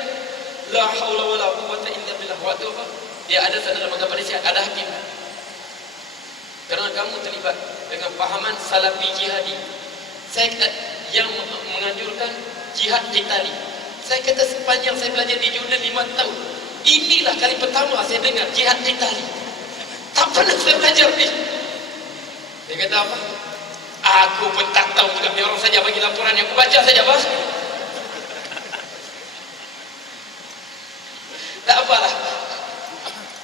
la haula wala quwwata illa billah. Waktu apa? Dia ada sana dalam gambar sihat, ada hakim. Kerana kamu terlibat dengan pahaman Salafi Jihadi. Saya yang menganjurkan jihad qitali. Saya kata sepanjang saya belajar di Jordan 5 tahun, inilah kali pertama saya dengar jihad qitali. Tak pernah saya belajar ni. Dia kata apa? Aku pun tak tahu juga, biar orang saja bagi laporan yang aku baca saja, bos. Tak apalah.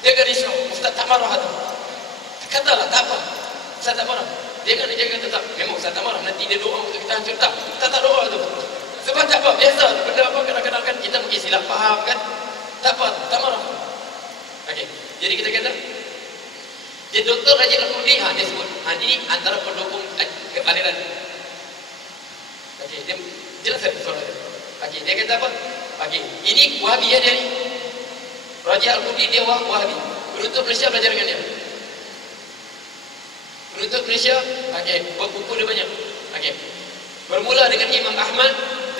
Jaga risau. Ustaz tak marah tu. Katalah tak apa. Ustaz tak marah. Dia kena jaga tetap. Memang Ustaz tak marah. Nanti dia doa untuk kita hancur. Tak doa tu. Sebab tak apa. Biasa. Benda apa kadang-kadang kan kita mungkin silap faham kan. Tak apa. Tak marah. Okey. Jadi kita kata. Dia Dr. Rajid Al-Kurdi. Dia sebut. Ini antara pendukung aliran. Okey. Dia jelaskan soalan dia. Okey. Dia kata apa? Okey. Ini Wahabi ya dia ni. Rajid Al-Kurdi dia Wahabi. Penuntut Malaysia belajar dengan dia. Penuntut Malaysia, okey, buku dia banyak. Okey. Bermula dengan Imam Ahmad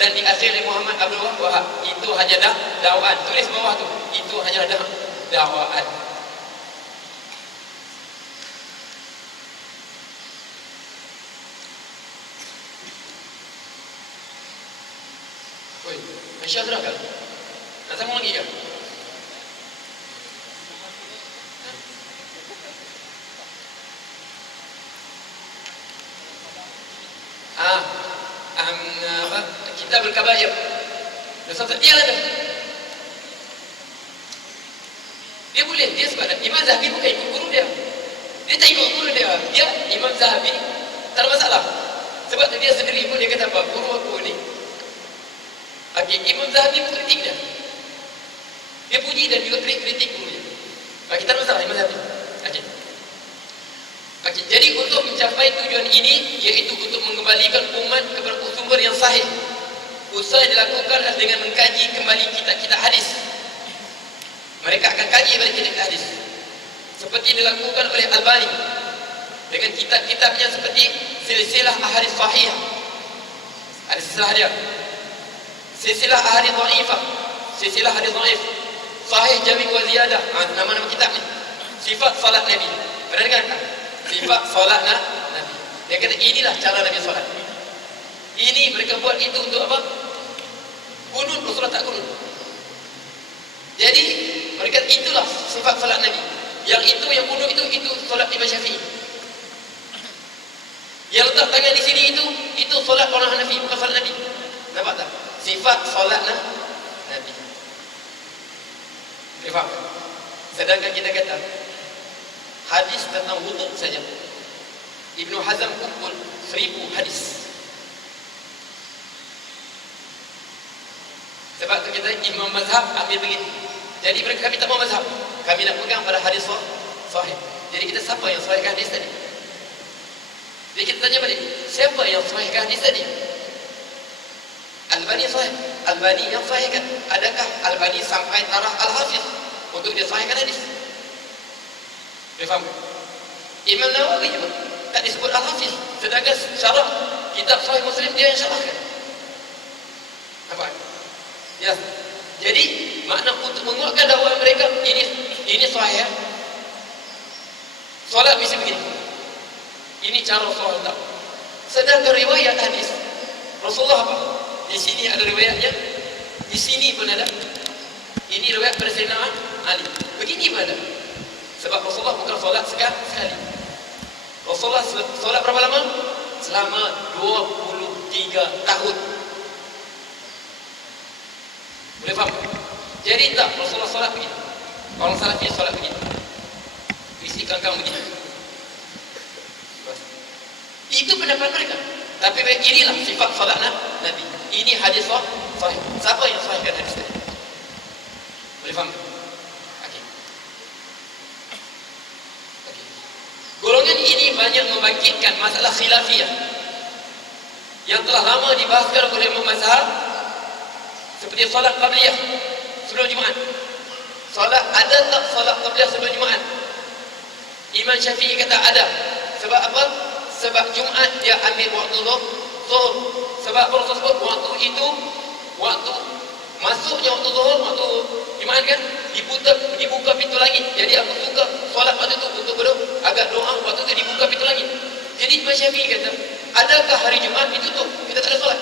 dan diakhiri Muhammad Abdul Wahab. Itu hanya dakwaan. Tulis bawah tu. Itu hanya dakwaan. Oi, Malaysia serah kan? Nak sambung lagi kan? Kitab Al-Kabair. Dosa dia lah tu. Dia boleh, dia sebab Imam Zahabi bukan ikut guru dia. Dia tak ikut guru dia. Dia Imam Zahabi tak ada masalah. Sebab tu dia sendiri pun dia kata apa? Guru aku ni. Okey, Imam Zahabi pun kritik dia. Dia puji dan juga kritik gurunya. Kita tak ada masalah Imam Zahabi. Okey. Okey, jadi untuk mencapai tujuan ini iaitu untuk mengembalikan umat kepada sumber yang sahih. Usaha dilakukan dengan mengkaji kembali kitab-kitab hadis. Mereka akan kaji balik kitab hadis. Seperti dilakukan oleh Albani dengan kitab-kitabnya seperti Silsilah Ahadits Sahihah. Ada silsilah dia. Silsilah Ahadits Dhaifah. Silsilah Hadis Dhaif. Sahih Jami' wa Ziyadah. Nama-nama kitabnya. Sifat salat Nabi. Pernah dengar tak? Sifat solat Nabi. Dia kata inilah cara Nabi solat. Ini mereka buat itu untuk apa? Kunut, Rasulullah tak kunut. Jadi mereka itulah sifat solat Nabi. Yang itu yang kunut itu solat Imam Syafi'i. Yang letak tangan di sini itu solat orang Hanafi, bukan solat Nabi. Nampak tak? Sifat solat Nabi. Dia faham? Sedangkan kita kata hadis tentang wuduk saja Ibnu Hazm kumpul 1000 hadis. Sebab tu kita imam mazhab ambil begitu. Jadi mereka kami tak mau mazhab. Kami nak pegang pada hadis sahih. Jadi kita siapa yang sahihkan hadis tadi? Jadi kita tanya balik, siapa yang sahihkan hadis tadi? Albani sahih. Albani yang sahihkan. Adakah Albani sampai taraf Al-Hafiz untuk dia sahihkan hadis? Dia faham? Imam Nawawi pun tak disebut Al-Hafiz. Sedangkan syarah kitab Sahih Muslim dia yang syarahkan. Nampak? Ya. Jadi makna untuk menguatkan dakwah mereka ini sahih. Solat mesti begini. Ini cara Rasulullah tak. Sedangkan riwayat hadis Rasulullah apa? Di sini ada riwayatnya. Di sini pun ada. Ini riwayat Sayyidina Ali. Begini pun ada. Sebab Rasulullah bukan solat sekali. Rasulullah solat berapa lama? Selama 23 tahun. Boleh faham? Jadi tak Rasulullah solat begini. Orang Salafi solat begini. Isi kangkang begini. Itu pendapat mereka. Tapi inilah sifat solat Nabi. Ini hadis sahih. Siapa yang sahihkan hadis tadi? Boleh faham? Okey. Golongan ini banyak membangkitkan masalah khilafiyah yang telah lama dibahaskan oleh ulama mazhab, seperti solat qabliyah sebelum Jumaat. Solat ada tak solat qabliyah sebelum Jumaat? Imam Syafi'i kata ada. Sebab apa? Sebab Jumaat dia ambil waktu zuhur. Sebab apa tersebut? Waktu itu waktu masuknya waktu zuhur, waktu Jumaat kan dibuka pintu langit. Jadi aku suka solat waktu itu untuk berdoa, agak doa waktu itu dibuka pintu langit. Jadi Imam Syafi'i kata, adakah hari Jumaat ditutup? Kita tak ada solat.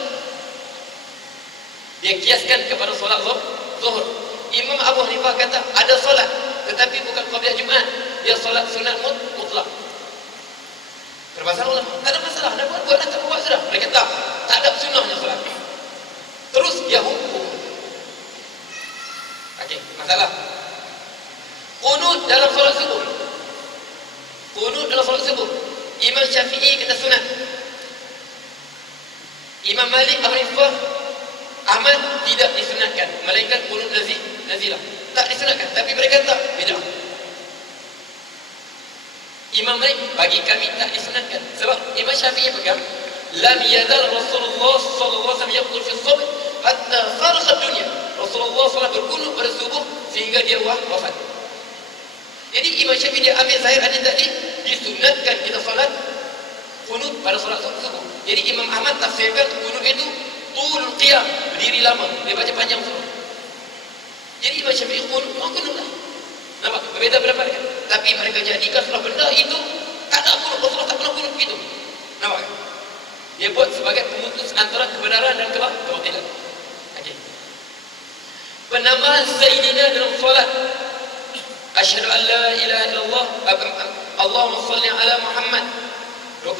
Dia kiaskan kepada solat zuhur. Imam Abu Hanifah kata ada solat, tetapi bukan qabliyah Jumaat. Dia solat sunat mutlak. Bermasalah ulama, tak ada masalah. Dah buat tak buat sudah. Mereka tak ada sunnahnya solat. Terus dia hukum. Okey, masalah. Qunut dalam solat subuh. Qunut dalam solat subuh. Imam Syafi'i kata sunat. Imam Malik, Abu Hanifah, Ahmad tidak disunatkan. Melainkan qunut nazilah. Tak disunatkan, tapi mereka tak bid'ah. Imam Malik bagi kami tak disunatkan. Sebab Imam Syafi'i pegang lam yazal Rasulullah sallallahu alaihi wasallam yaqul fi subh hatta farqa dunya. Rasulullah SAW berkunut pada subuh sehingga dia wafat. Jadi Imam Syafi'i dia ambil zahir hadis tadi, disunatkan kita solat kunut pada solat subuh. Jadi Imam Ahmad tafsirkan kunut itu tulul qiyam, berdiri lama, dia baca panjang semua. Jadi Imam Syafi'i kunut lah. Nampak? Berbeza pendapat kan? Tapi mereka jadikan setelah benda itu tak ada kunut. Rasulullah tak pernah kunut begitu. Nampak? Dia buat sebagai pemutus antara kebenaran dan kebatilan. Okey. Penambahan Sayyidina dalam solat, asyhadu an la ilaha illallah, Allahumma salli ala Muhammad.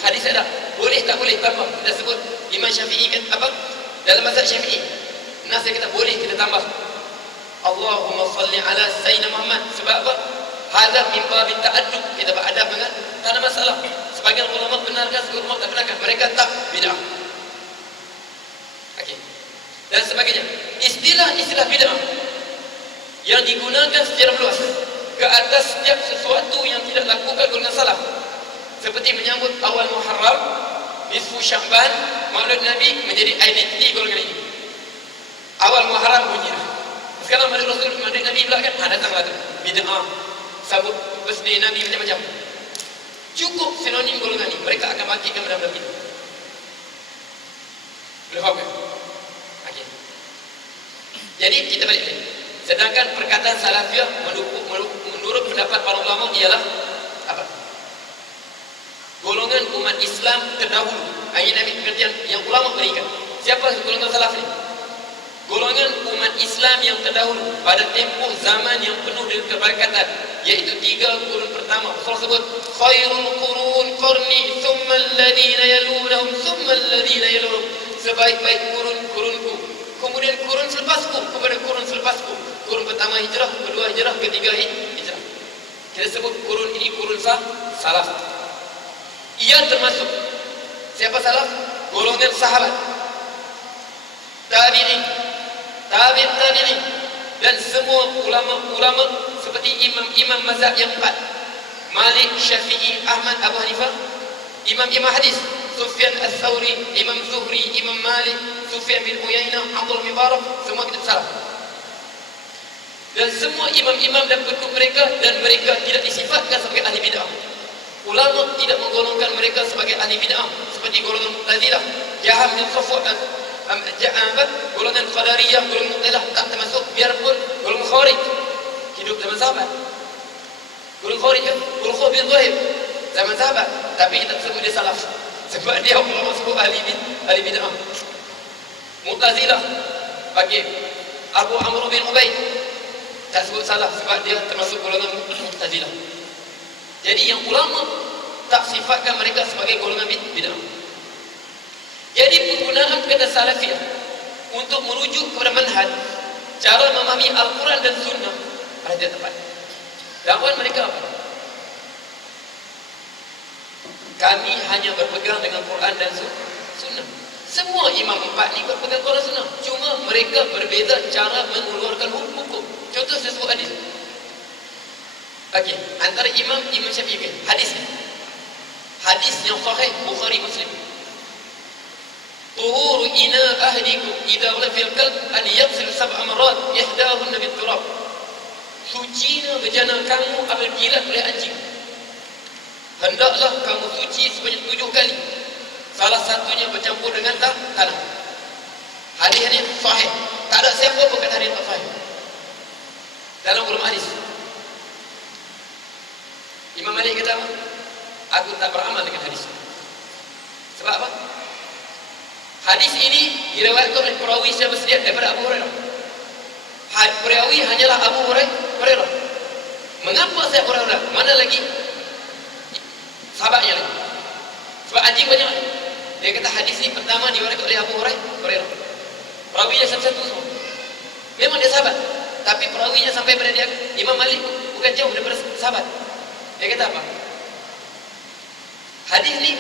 Hadis ada. Boleh tak boleh tambah? Kita sebut Imam Syafi'i kata apa? Dalam mazhab Syafi'i, nas kata boleh kita tambah Allahumma salli ala Sayyidina Muhammad. Sebab apa? Hadza min babi ta'addub. Kita beradab dengan, tak ada masalah. Sebagian ulama benarkan, sebagian ulama tak benarkan. Mereka tak bid'ah. Okey. Dan sebagainya. Istilah bid'ah yang digunakan secara luas ke atas setiap sesuatu yang tidak lakukan golongan salaf, seperti menyambut awal Muharram, nisfu Sya'ban, Maulid Nabi, menjadi identiti golongan ini. Awal Muharram bunyi. Sekarang Maulid Rasul, Maulid Nabi pula kan, datanglah tu bid'ah, sambut birthday Nabi macam-macam. Cukup sinonim golongan ini, mereka akan bangkitkan benda-benda itu. Boleh faham kan? Okey. Jadi kita balik lagi. Sedangkan perkataan salafiyah menurut pendapat para ulama ialah apa? Golongan umat Islam terdahulu. Ini Nabi pengertian yang ulama berikan. Siapa golongan salaf ini? Golongan umat Islam yang terdahulu pada tempoh zaman yang penuh dengan keberkatan, yaitu 3 kurun pertama. Rasul sebut khairul qurun qarni thumma alladhina yalunhum thumma alladhina yalunhum. Sebaik-baik kurunku, kemudian kurun selepasku, kepada kurun selepasku. Kurun pertama hijrah, kedua hijrah, ketiga hijrah. Kita sebut kurun ini kurun salaf. Ia termasuk siapa salaf? Golongan sahabat, tabi'in, tabi'in, dan semua ulama-ulama seperti imam-imam mazhab yang 4. Malik, Syafi'i, Ahmad, Abu Hanifah, imam-imam hadis, Sufyan Ats-Tsauri, Imam Zuhri, Imam Malik, Sufyan bin Uyainah, Abdul Mubarak, semua kita salaf. Dan semua imam-imam dan pengikut mereka, dan mereka tidak disifatkan sebagai ahli bid'ah. Ulama tidak menggolongkan mereka sebagai ahli bid'ah seperti golongan Mu'tazilah, Jaham bin Safwan, golongan Qadariyah, golongan Mu'tazilah tak termasuk, biarpun golongan Khawarij hidup zaman sahabat. Golongan Khawarij kan, golongan Khawarij bin Zahir zaman sahabat, tapi kita sebut dia salaf sebab dia ulama sebut ahli bid'ah. Mu'tazilah bagi Abu Amr bin Ubaid tak sebut salaf sebab dia termasuk golongan Mu'tazilah. Jadi yang ulama tak sifatkan mereka sebagai golongan bid'ah. Jadi penggunaan kata salafiyah untuk merujuk kepada manhaj, cara memahami Al-Quran dan Sunnah pada tidak tepat. Dakwaan mereka apa? Kami hanya berpegang dengan Quran dan Sunnah. Semua imam empat ni berpegang Quran Sunnah. Cuma mereka berbeza cara mengeluarkan hukum. Contoh saya sebut hadis. Okey, antara Imam Syafi'i, hadis ni. Hadis yang sahih Bukhari Muslim. Tuhuru ina ahdikum idza wala fil qalb an yaghsil sab'a marat yahdahunna bit turab. Sucinya bejana kamu apabila jilat oleh anjing. Hendaklah kamu suci sebanyak 7 kali. Salah satunya bercampur dengan tanah. Hadis ini sahih. Tak ada siapa pun kata hadis tak sahih. Dalam ulum hadis. Imam Malik kata apa? Aku tak beramal dengan hadis. Sebab apa? Hadis ini diriwayatkan oleh perawi secara bersedia daripada Abu Hurairah. Perawi hanyalah Abu Hurairah. Mengapa saya Abu Hurairah? Mana lagi sahabatnya lagi? Sebab anjing banyak. Dia kata hadis ini pertama diriwayatkan oleh Abu Hurairah. Perawinya satu-satu semua. Memang dia sahabat, tapi perawinya sampai pada dia Imam Malik bukan jauh daripada sahabat. Dia kata apa? Hadis ni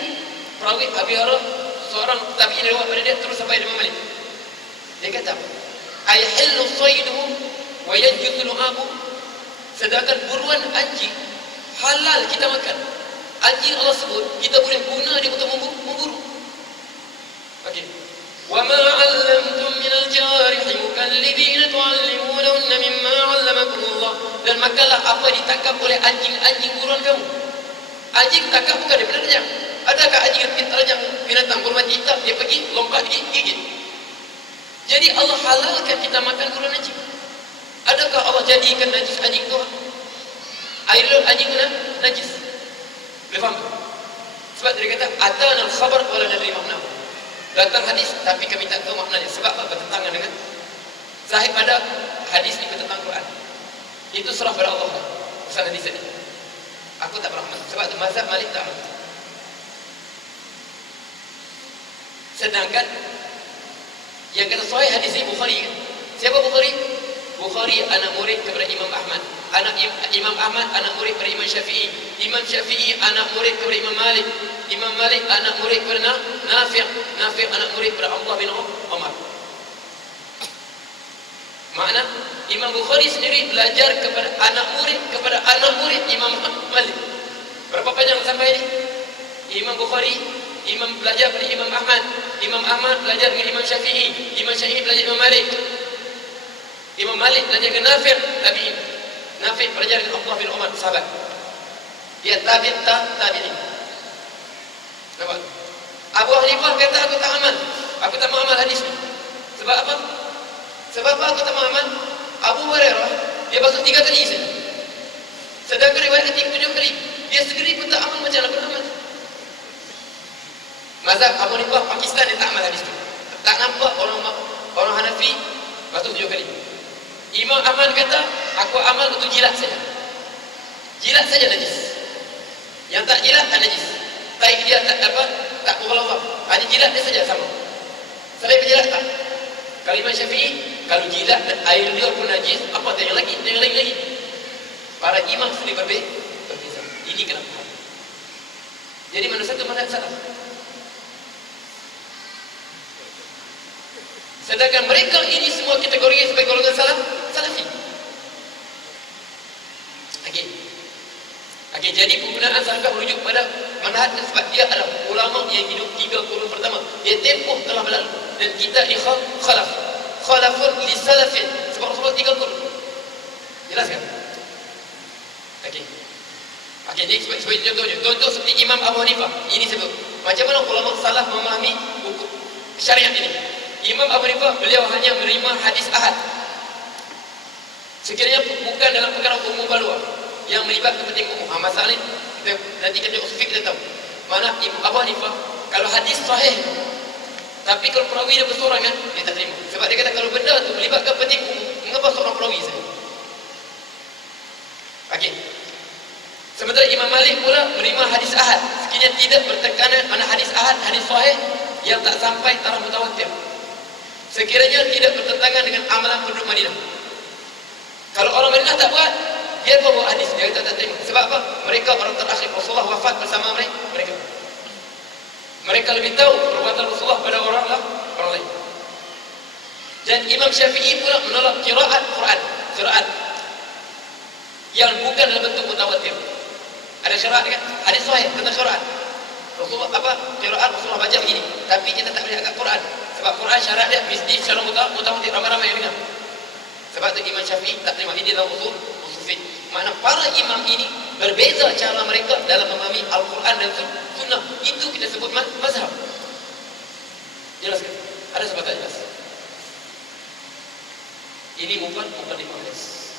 perawi Abu Hurairah seorang tabi'in riwayat pada dia terus sampai Imam Malik. Dia kata apa? Ayhillu sayduhu wa yajuzu lu'abu. Sedangkan buruan anjing halal kita makan. Anjing Allah sebut kita boleh guna dia untuk memburu. Okey. Wa ma 'allamtum minal jarihi mukallibina tu'allimunahunna mimma 'allamakumullah. Dan makanlah apa ditangkap oleh anjing-anjing buruan kamu. Anjing tangkap bukan daripada rejang. Adakah anjing rejang binatang bermata hitam dia pergi lompat gigit? Jadi Allah halalkan kita makan buruan anjing. Adakah Allah jadikan najis anjing tu? Air laut anjing najis. Boleh faham? Sebab dia kata atana al-khabar wala nadri maknahu. Datang hadis tapi kami tak tahu maknanya. Sebab apa? Bertentangan dengan zahir pada hadis ni, bertentangan Quran. Itu serah pada Allah. Pasal hadis ni aku tak beramal. Sebab tu mazhab Malik tak beramal. Sedangkan yang kata sahih hadis ni Bukhari kan? Siapa Bukhari? Bukhari anak murid kepada Imam Ahmad. Imam Ahmad anak murid kepada Imam Syafi'i. Imam Syafi'i anak murid kepada Imam Malik. Imam Malik anak murid kepada Nafi'. Nafi' anak murid kepada Abdullah bin Umar. Makna Imam Bukhari sendiri belajar kepada anak murid Imam Malik. Berapa panjang sampai ini? Imam Bukhari, Imam belajar dari Imam Ahmad. Imam Ahmad belajar dengan Imam Syafi'i. Imam Syafi'i belajar Imam Malik. Imam Malik belajar dengan Nafi', tabi'in. Nafi' belajar dengan Abdullah bin Umar, sahabat. Dia tabi'in. Nampak? Abu Hanifah kata aku tak amal. Aku tak mau amal hadis ni. Sebab apa? Sebab apa aku tak mau amal? Abu Hurairah dia basuh 3 kali saja. Sedangkan riwayat ketiga 7 kali. Dia sendiri pun tak amal, macam mana beramal? Mazhab Abu Hanifah Pakistan dia tak amal hadis tu. Tak nampak orang Hanafi basuh 7 kali. Imam Ahmad kata aku amal untuk jilat saja. Jilat saja najis. Yang tak jilat tak najis. Tai dia tak berwala. Hanya jilat dia saja sama. Selain berjilat tak. Kalau Imam Syafi'i, kalau jilat dan air dia pun najis, apa yang lagi? Yang lain lagi. Para imam sendiri berbeza. Ini kenapa? Jadi mana satu mana salah. Sedangkan mereka ini semua kategori sebagai golongan salafi. Okey, jadi penggunaan salafah merujuk pada manhaj sebab dia adalah ulama yang hidup 3 kurun pertama. Dia tempoh telah berlalu dan kita ni khalafun li salafin sebab Rasulullah 3 kurun. Jelas kan? Okey, jadi contoh seperti Imam Abu Hanifah ini sebut macam mana ulama salaf memahami hukum syariat ini. Imam Abu Hanifah beliau hanya menerima hadis ahad. Sekiranya bukan dalam perkara umum balua yang melibatkan kepentingan umum. Masalah ni nanti kita tengok sufik kita tahu. Mana Imam Abu Hanifah kalau hadis sahih tapi kalau perawi dia bersorangan dia tak terima. Sebab dia kata kalau benda tu melibatkan kepentingan umum, mengapa seorang perawi saja? Okey. Sementara Imam Malik pula menerima hadis ahad. Sekiranya tidak bertekanan mana hadis ahad, hadis sahih yang tak sampai taraf mutawatir. Sekiranya tidak bertentangan dengan amalan penduduk Madinah. Kalau orang Madinah tak buat, Siapa bawa hadis dia tak terima. Sebab apa? Mereka orang terakhir Rasulullah wafat bersama mereka. Mereka lebih tahu perbuatan Rasulullah pada orang lain. Dan Imam Syafi'i pula menolak qiraat Quran, qiraat yang bukan dalam bentuk mutawatir. Ada qiraat kan? Hadis sahih tentang qiraat. Rasulullah qiraat Rasulullah baca begini, tapi kita tak boleh angkat Quran. Sebab Quran syarat dia mesti secara mutawatir ramai-ramai yang dengar. Sebab tu Imam Syafi'i tak terima ini dalam usul fiqh. Makna para imam ini berbeza cara mereka dalam memahami Al-Quran dan Sunnah. Itu kita sebut mazhab. Jelas kan? Ada sebab tak jelas? Ini bukan dibahas.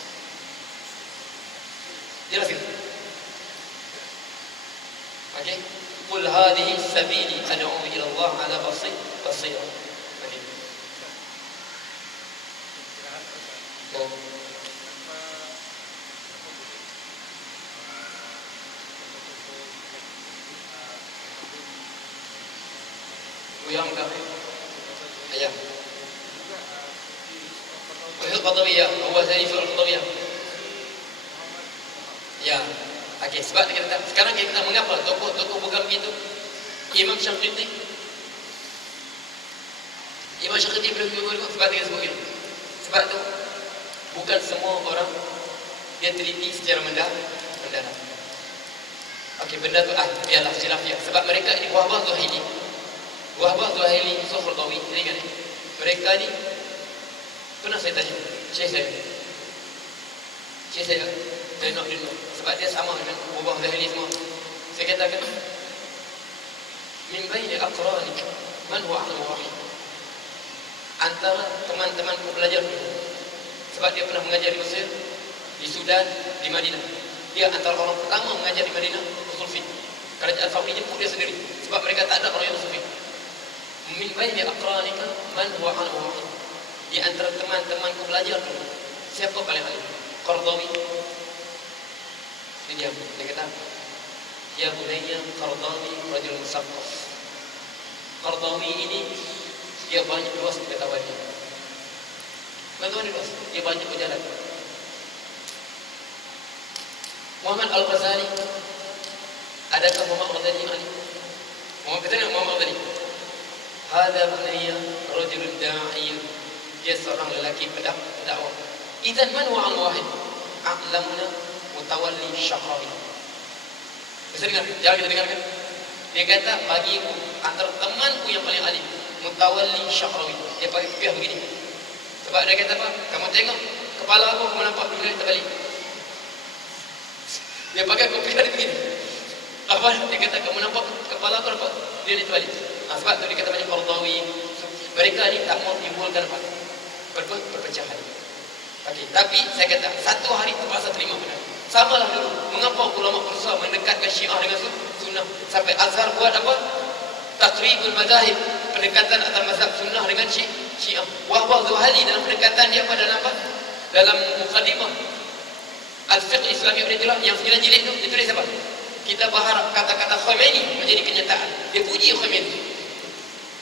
Jelas kan? Okey. Qul hadhihi sabili ad'u ila Allah ala basirah. Okey. Yang kami ayah Al-Qadawiyah huwa Zaif Al-Qadawiyah. Ya, okey, sebab kita sekarang kita mengapa tokoh-tokoh bukan begitu. Imam Syafi'i belum sebab kita sebut gitu. Sebab tu bukan semua orang dia teliti secara mendalam. Okey, benda tu biarlah khilafiyah. Sebab mereka ini wahbah Zuhaili. Wahbah Zuhaili, Yusuf Al-Qawi, ingat ni? Mereka ni pernah saya tanya Syekh saya nak dulu sebab dia sama dengan Wahbah Zuhaili semua. Saya katakan min baini aqranik man huwa a'lamu wahid, antara teman-teman pembelajar, sebab dia pernah mengajar di Mesir, di Sudan, di Madinah. Dia antara orang pertama mengajar di Madinah usul fiqh. Kerajaan Saudi jemput dia sendiri sebab mereka tak ada orang yang usul fiqh. Min baini aqranika man huwa a'lamu wahid, di antara teman-temanku belajar tu siapa paling alim? Qardawi. Dia kata ya bunayya Qardawi rajul musaqqaf. Qardawi ini dia banyak luas pengetahuannya. Pengetahuan luas, dia banyak berjalan. Muhammad Al-Ghazali, adakah Muhammad Al-Ghazali alim? Muhammad Al-Ghazali hada bunayya rajulun da'iyyah, dia seorang lelaki pendakwah. Idzan man huwa al-wahid a'lamuna mutawalli syahrawi. Bisa dengar? Jangan kita dengarkan. Dia kata bagiku antara temanku yang paling alim mutawalli syahrawi. Dia pakai kopiah begini. Sebab dia kata apa? Kamu tengok kepala aku nampak begini terbalik. Dia pakai kopiah begini. Apa? Dia kata kamu nampak kepala aku nampak dia terbalik. Sebab tu dia kata banyak Qardawi. Mereka ni tak mau timbulkan apa? Perpecahan. Okey, tapi saya kata satu hari terpaksa terima benar. Samalah dulu. Mengapa ulama berusaha mendekatkan Syiah dengan Sunnah? Sampai Azhar buat apa? Taqribul Madahib, pendekatan antara mazhab Sunnah dengan Syiah. Wahbah Zuhaili dalam pendekatan dia pada apa? Dalam mukadimah Al-Fiqh Islami yang 9 jilid itu ditulis apa? Kita berharap kata-kata Khomeini menjadi kenyataan. Dia puji Khomeini.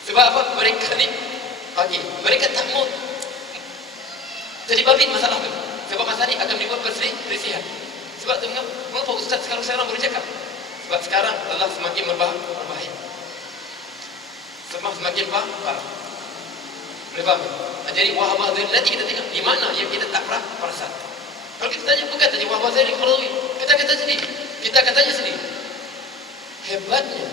Sebab apa? Mereka ni mereka tak mau jadi babit masalah tu. Sebab masalah ni akan menimbulkan perselisihan. Sebab tu mengapa Ustaz sekarang boleh cakap? Sebab sekarang telah semakin berbahaya. Semakin parah. Boleh faham? Jadi wahbah tu nanti kita tengok di mana yang kita tak perasan. Kalau kita tanya, bukan tanya wahbah Zaini Qardawi, kita kata sendiri. Kita akan tanya sendiri. Hebatnya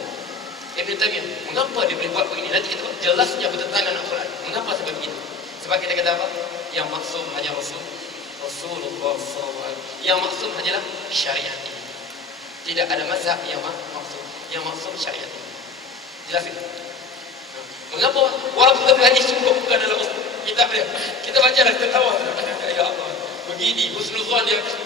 Ibn Taymiyah, mengapa dia boleh buat begini? Nanti kita jelasnya bertentangan dengan Al-Quran. Mengapa sebab begitu? Sebab kita kata apa? Yang maksum hanya Rasulullah SAW. Yang maksum hanyalah syariat ini. Tidak ada mazhab yang maksum. Yang maksum syariat ini. Jelas itu? Mengapa? Walaupun hadis sungguh bukan dalam kitab dia. Kita baca dan tertawa. Ya Allah. Begini, husnuzan dia kata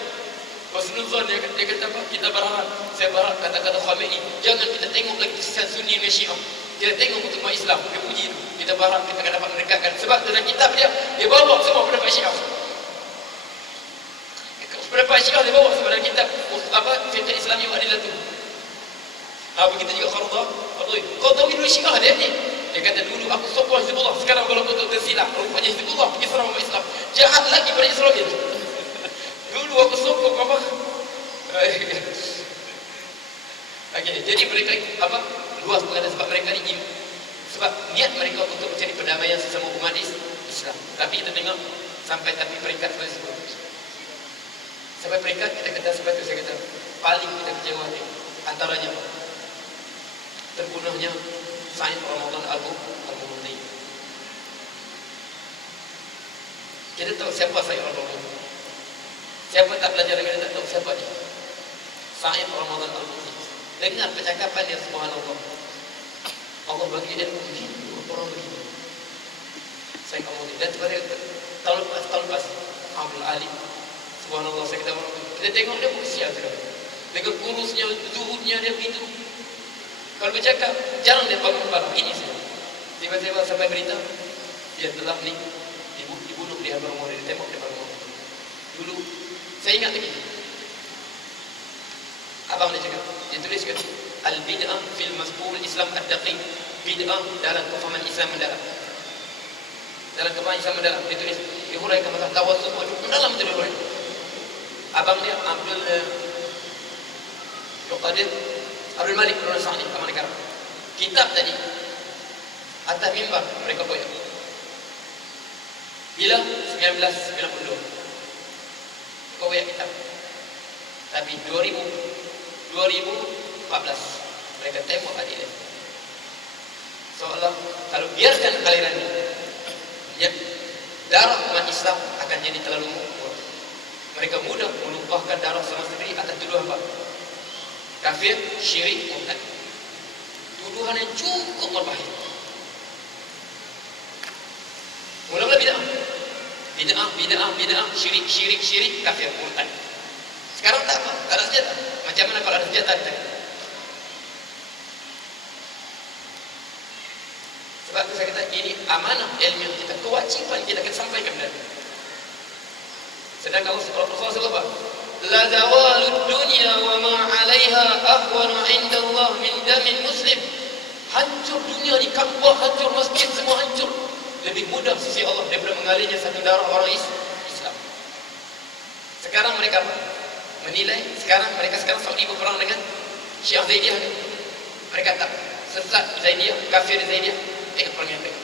apa? Kita berharap, saya berharap kata-kata Khomeini jangan kita tengok lagi kesisian Sunni dan Syiah, kita tengok untuk umat Islam. Dia puji itu. Kita berharap kita akan dapat mendekatkan. Sebab dalam kitab dia bawa semua pendapat Syiah. Pendapat Syiah dia bawa sebab dalam kitab Fiqh Islami wa Adilatuh. Begitu juga Qardawi dulu Syiah dia ni. Dia kata dulu aku sokong Hizbullah, sekarang kalau kau tersilap rupanya Hizbullah pergi serang umat Islam. Jahat lagi pada Israel. Dulu aku sokong untuk apa? Okey, jadi mereka luas pengadaan sebab mereka ni sebab niat mereka untuk mencari perdamaian sesama umat Islam. Tapi kita tengok sampai peringkat seperti itu. Sampai peringkat kita kata sampai tu saya kata paling kita kecewa ni antaranya terbunuhnya Said Ramadan Al-Murni. Kita tahu siapa Said Ramadan. Siapa tak belajar lagi tak tahu siapa dia. Said Ramadan Al-Murni. Dengar percakapan dia, subhanallah. Allah bagi ilmu begini, orang begini. Saya kamu dan tahun lepas Abdul Alim, subhanallah, saya kata orang kita tengok dia berusia sekarang. Dengan kurusnya, zuhudnya dia begitu. Kalau bercakap, jarang dia bangun ini saja. Tiba-tiba sampai berita dia telah dibunuh di Hadramaut, ditembak di Hadramaut. Dulu saya ingat lagi. Abang dia cakap, dia tuliskan al-bid'ah fil mafhum Islam ad-daqiq. Bid'ah dalam kefahaman Islam mendalam. Dalam kefahaman Islam mendalam dia tulis, dihuraikan masalah tawassul mendalam itu dihuraikan. Abang dia Abdul Malik bin Sa'di Taman Negara. Kitab tadi atas mimbar mereka koyak. Bila 1992 koyak kitab. Tapi 2014 mereka tembak adik dia. Seolah kalau biarkan aliran ini, ya, darah umat Islam akan jadi terlalu murah. Mereka mudah melumpahkan darah sama sendiri atas tuduhan apa? Kafir, syirik, murtad. Tuduhan yang cukup berbahaya. Mula-mula bid'ah, syirik, kafir, murtad. Sekarang tak apa, tak ada senjata. Macam mana kalau ada senjata kita? Sebab itu saya kata ini amanah ilmiah kita, kewajipan kita akan sampaikan kepada. Sedangkan Rasulullah SAW, la zawalud dunya wa ma 'alaiha ahwanu 'inda Allah min damin muslim. Hancur dunia ni, Kaabah hancur, masjid semua hancur. Lebih mudah sisi Allah daripada mengalirnya satu darah orang Islam. Sekarang mereka menilai, mereka sekarang Saudi berperang dengan Syiah Zaidiyah. Mereka tak sesat Zaidiyah, kafir Zaidiyah. Tengok perang yang mereka.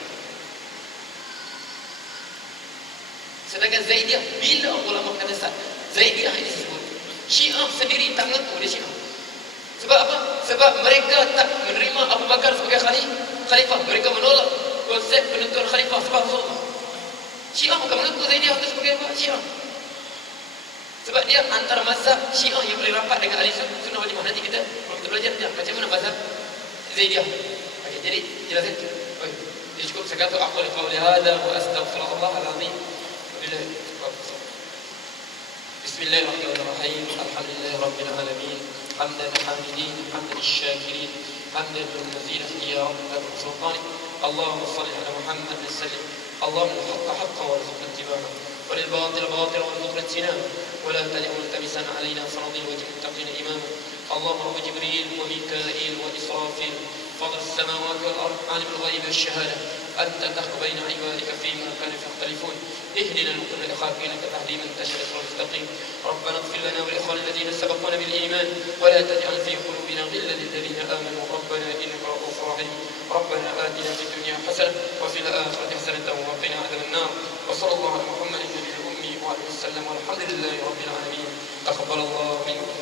Sedangkan Zaidiyah, bila ulama kata sesat, Zaidiyah ini disebut. Syiah sendiri tak mengaku dia Syiah. Sebab apa? Sebab mereka tak menerima Abu Bakar sebagai khalifah. Mereka menolak konsep penentuan khalifah sebab Rasulullah. Syiah bukan mengaku Zaidiyah itu sebagai apa? Syiah. Sebab dia antara mazhab Syiah yang paling rapat dengan Ahli Sunnah wal Jamaah. Nanti kita belajar macam mana mazhab Zaidiyah. Okey, jadi jelasin. Baik. Jadi cukup saya kata aku qauli hadza wa astaghfirullah al-azim. Bismillahirrahmanirrahim. Alhamdulillahirabbil alamin. Hamdan hamidin, hamdan syakirin, hamdan lil-ladzina ya rabbal sultan. Allahumma shalli ala Muhammad wa sallim. Allahumma haqqa haqqan warzuqna ittiba'ah. وللباطل باطل والمغرى اجتنابه ولا تجعل ملتبسا علينا صراطي وجه المتقين اماما. اللهم رب جبريل وميكائيل واسرافيل فاطر السماوات والارض عالم الغيب والشهاده انت تحكم بين عبادك فيما كانوا يختلفون. اهدنا لكل اخافين كتهدي من تشاء صراط المستقيم. ربنا اغفر لنا ولاخواننا الذين سبقونا بالايمان ولا تجعل في قلوبنا غلا للذين امنوا ربنا انك رؤوف رحيم. ربنا آتنا في الدنيا حسنة وفي الآخرة حسنة وقنا عذاب النار. وصلى الله على محمد النبي الأمي وعلى آله وسلم والحمد لله رب العالمين. تقبل الله منكم.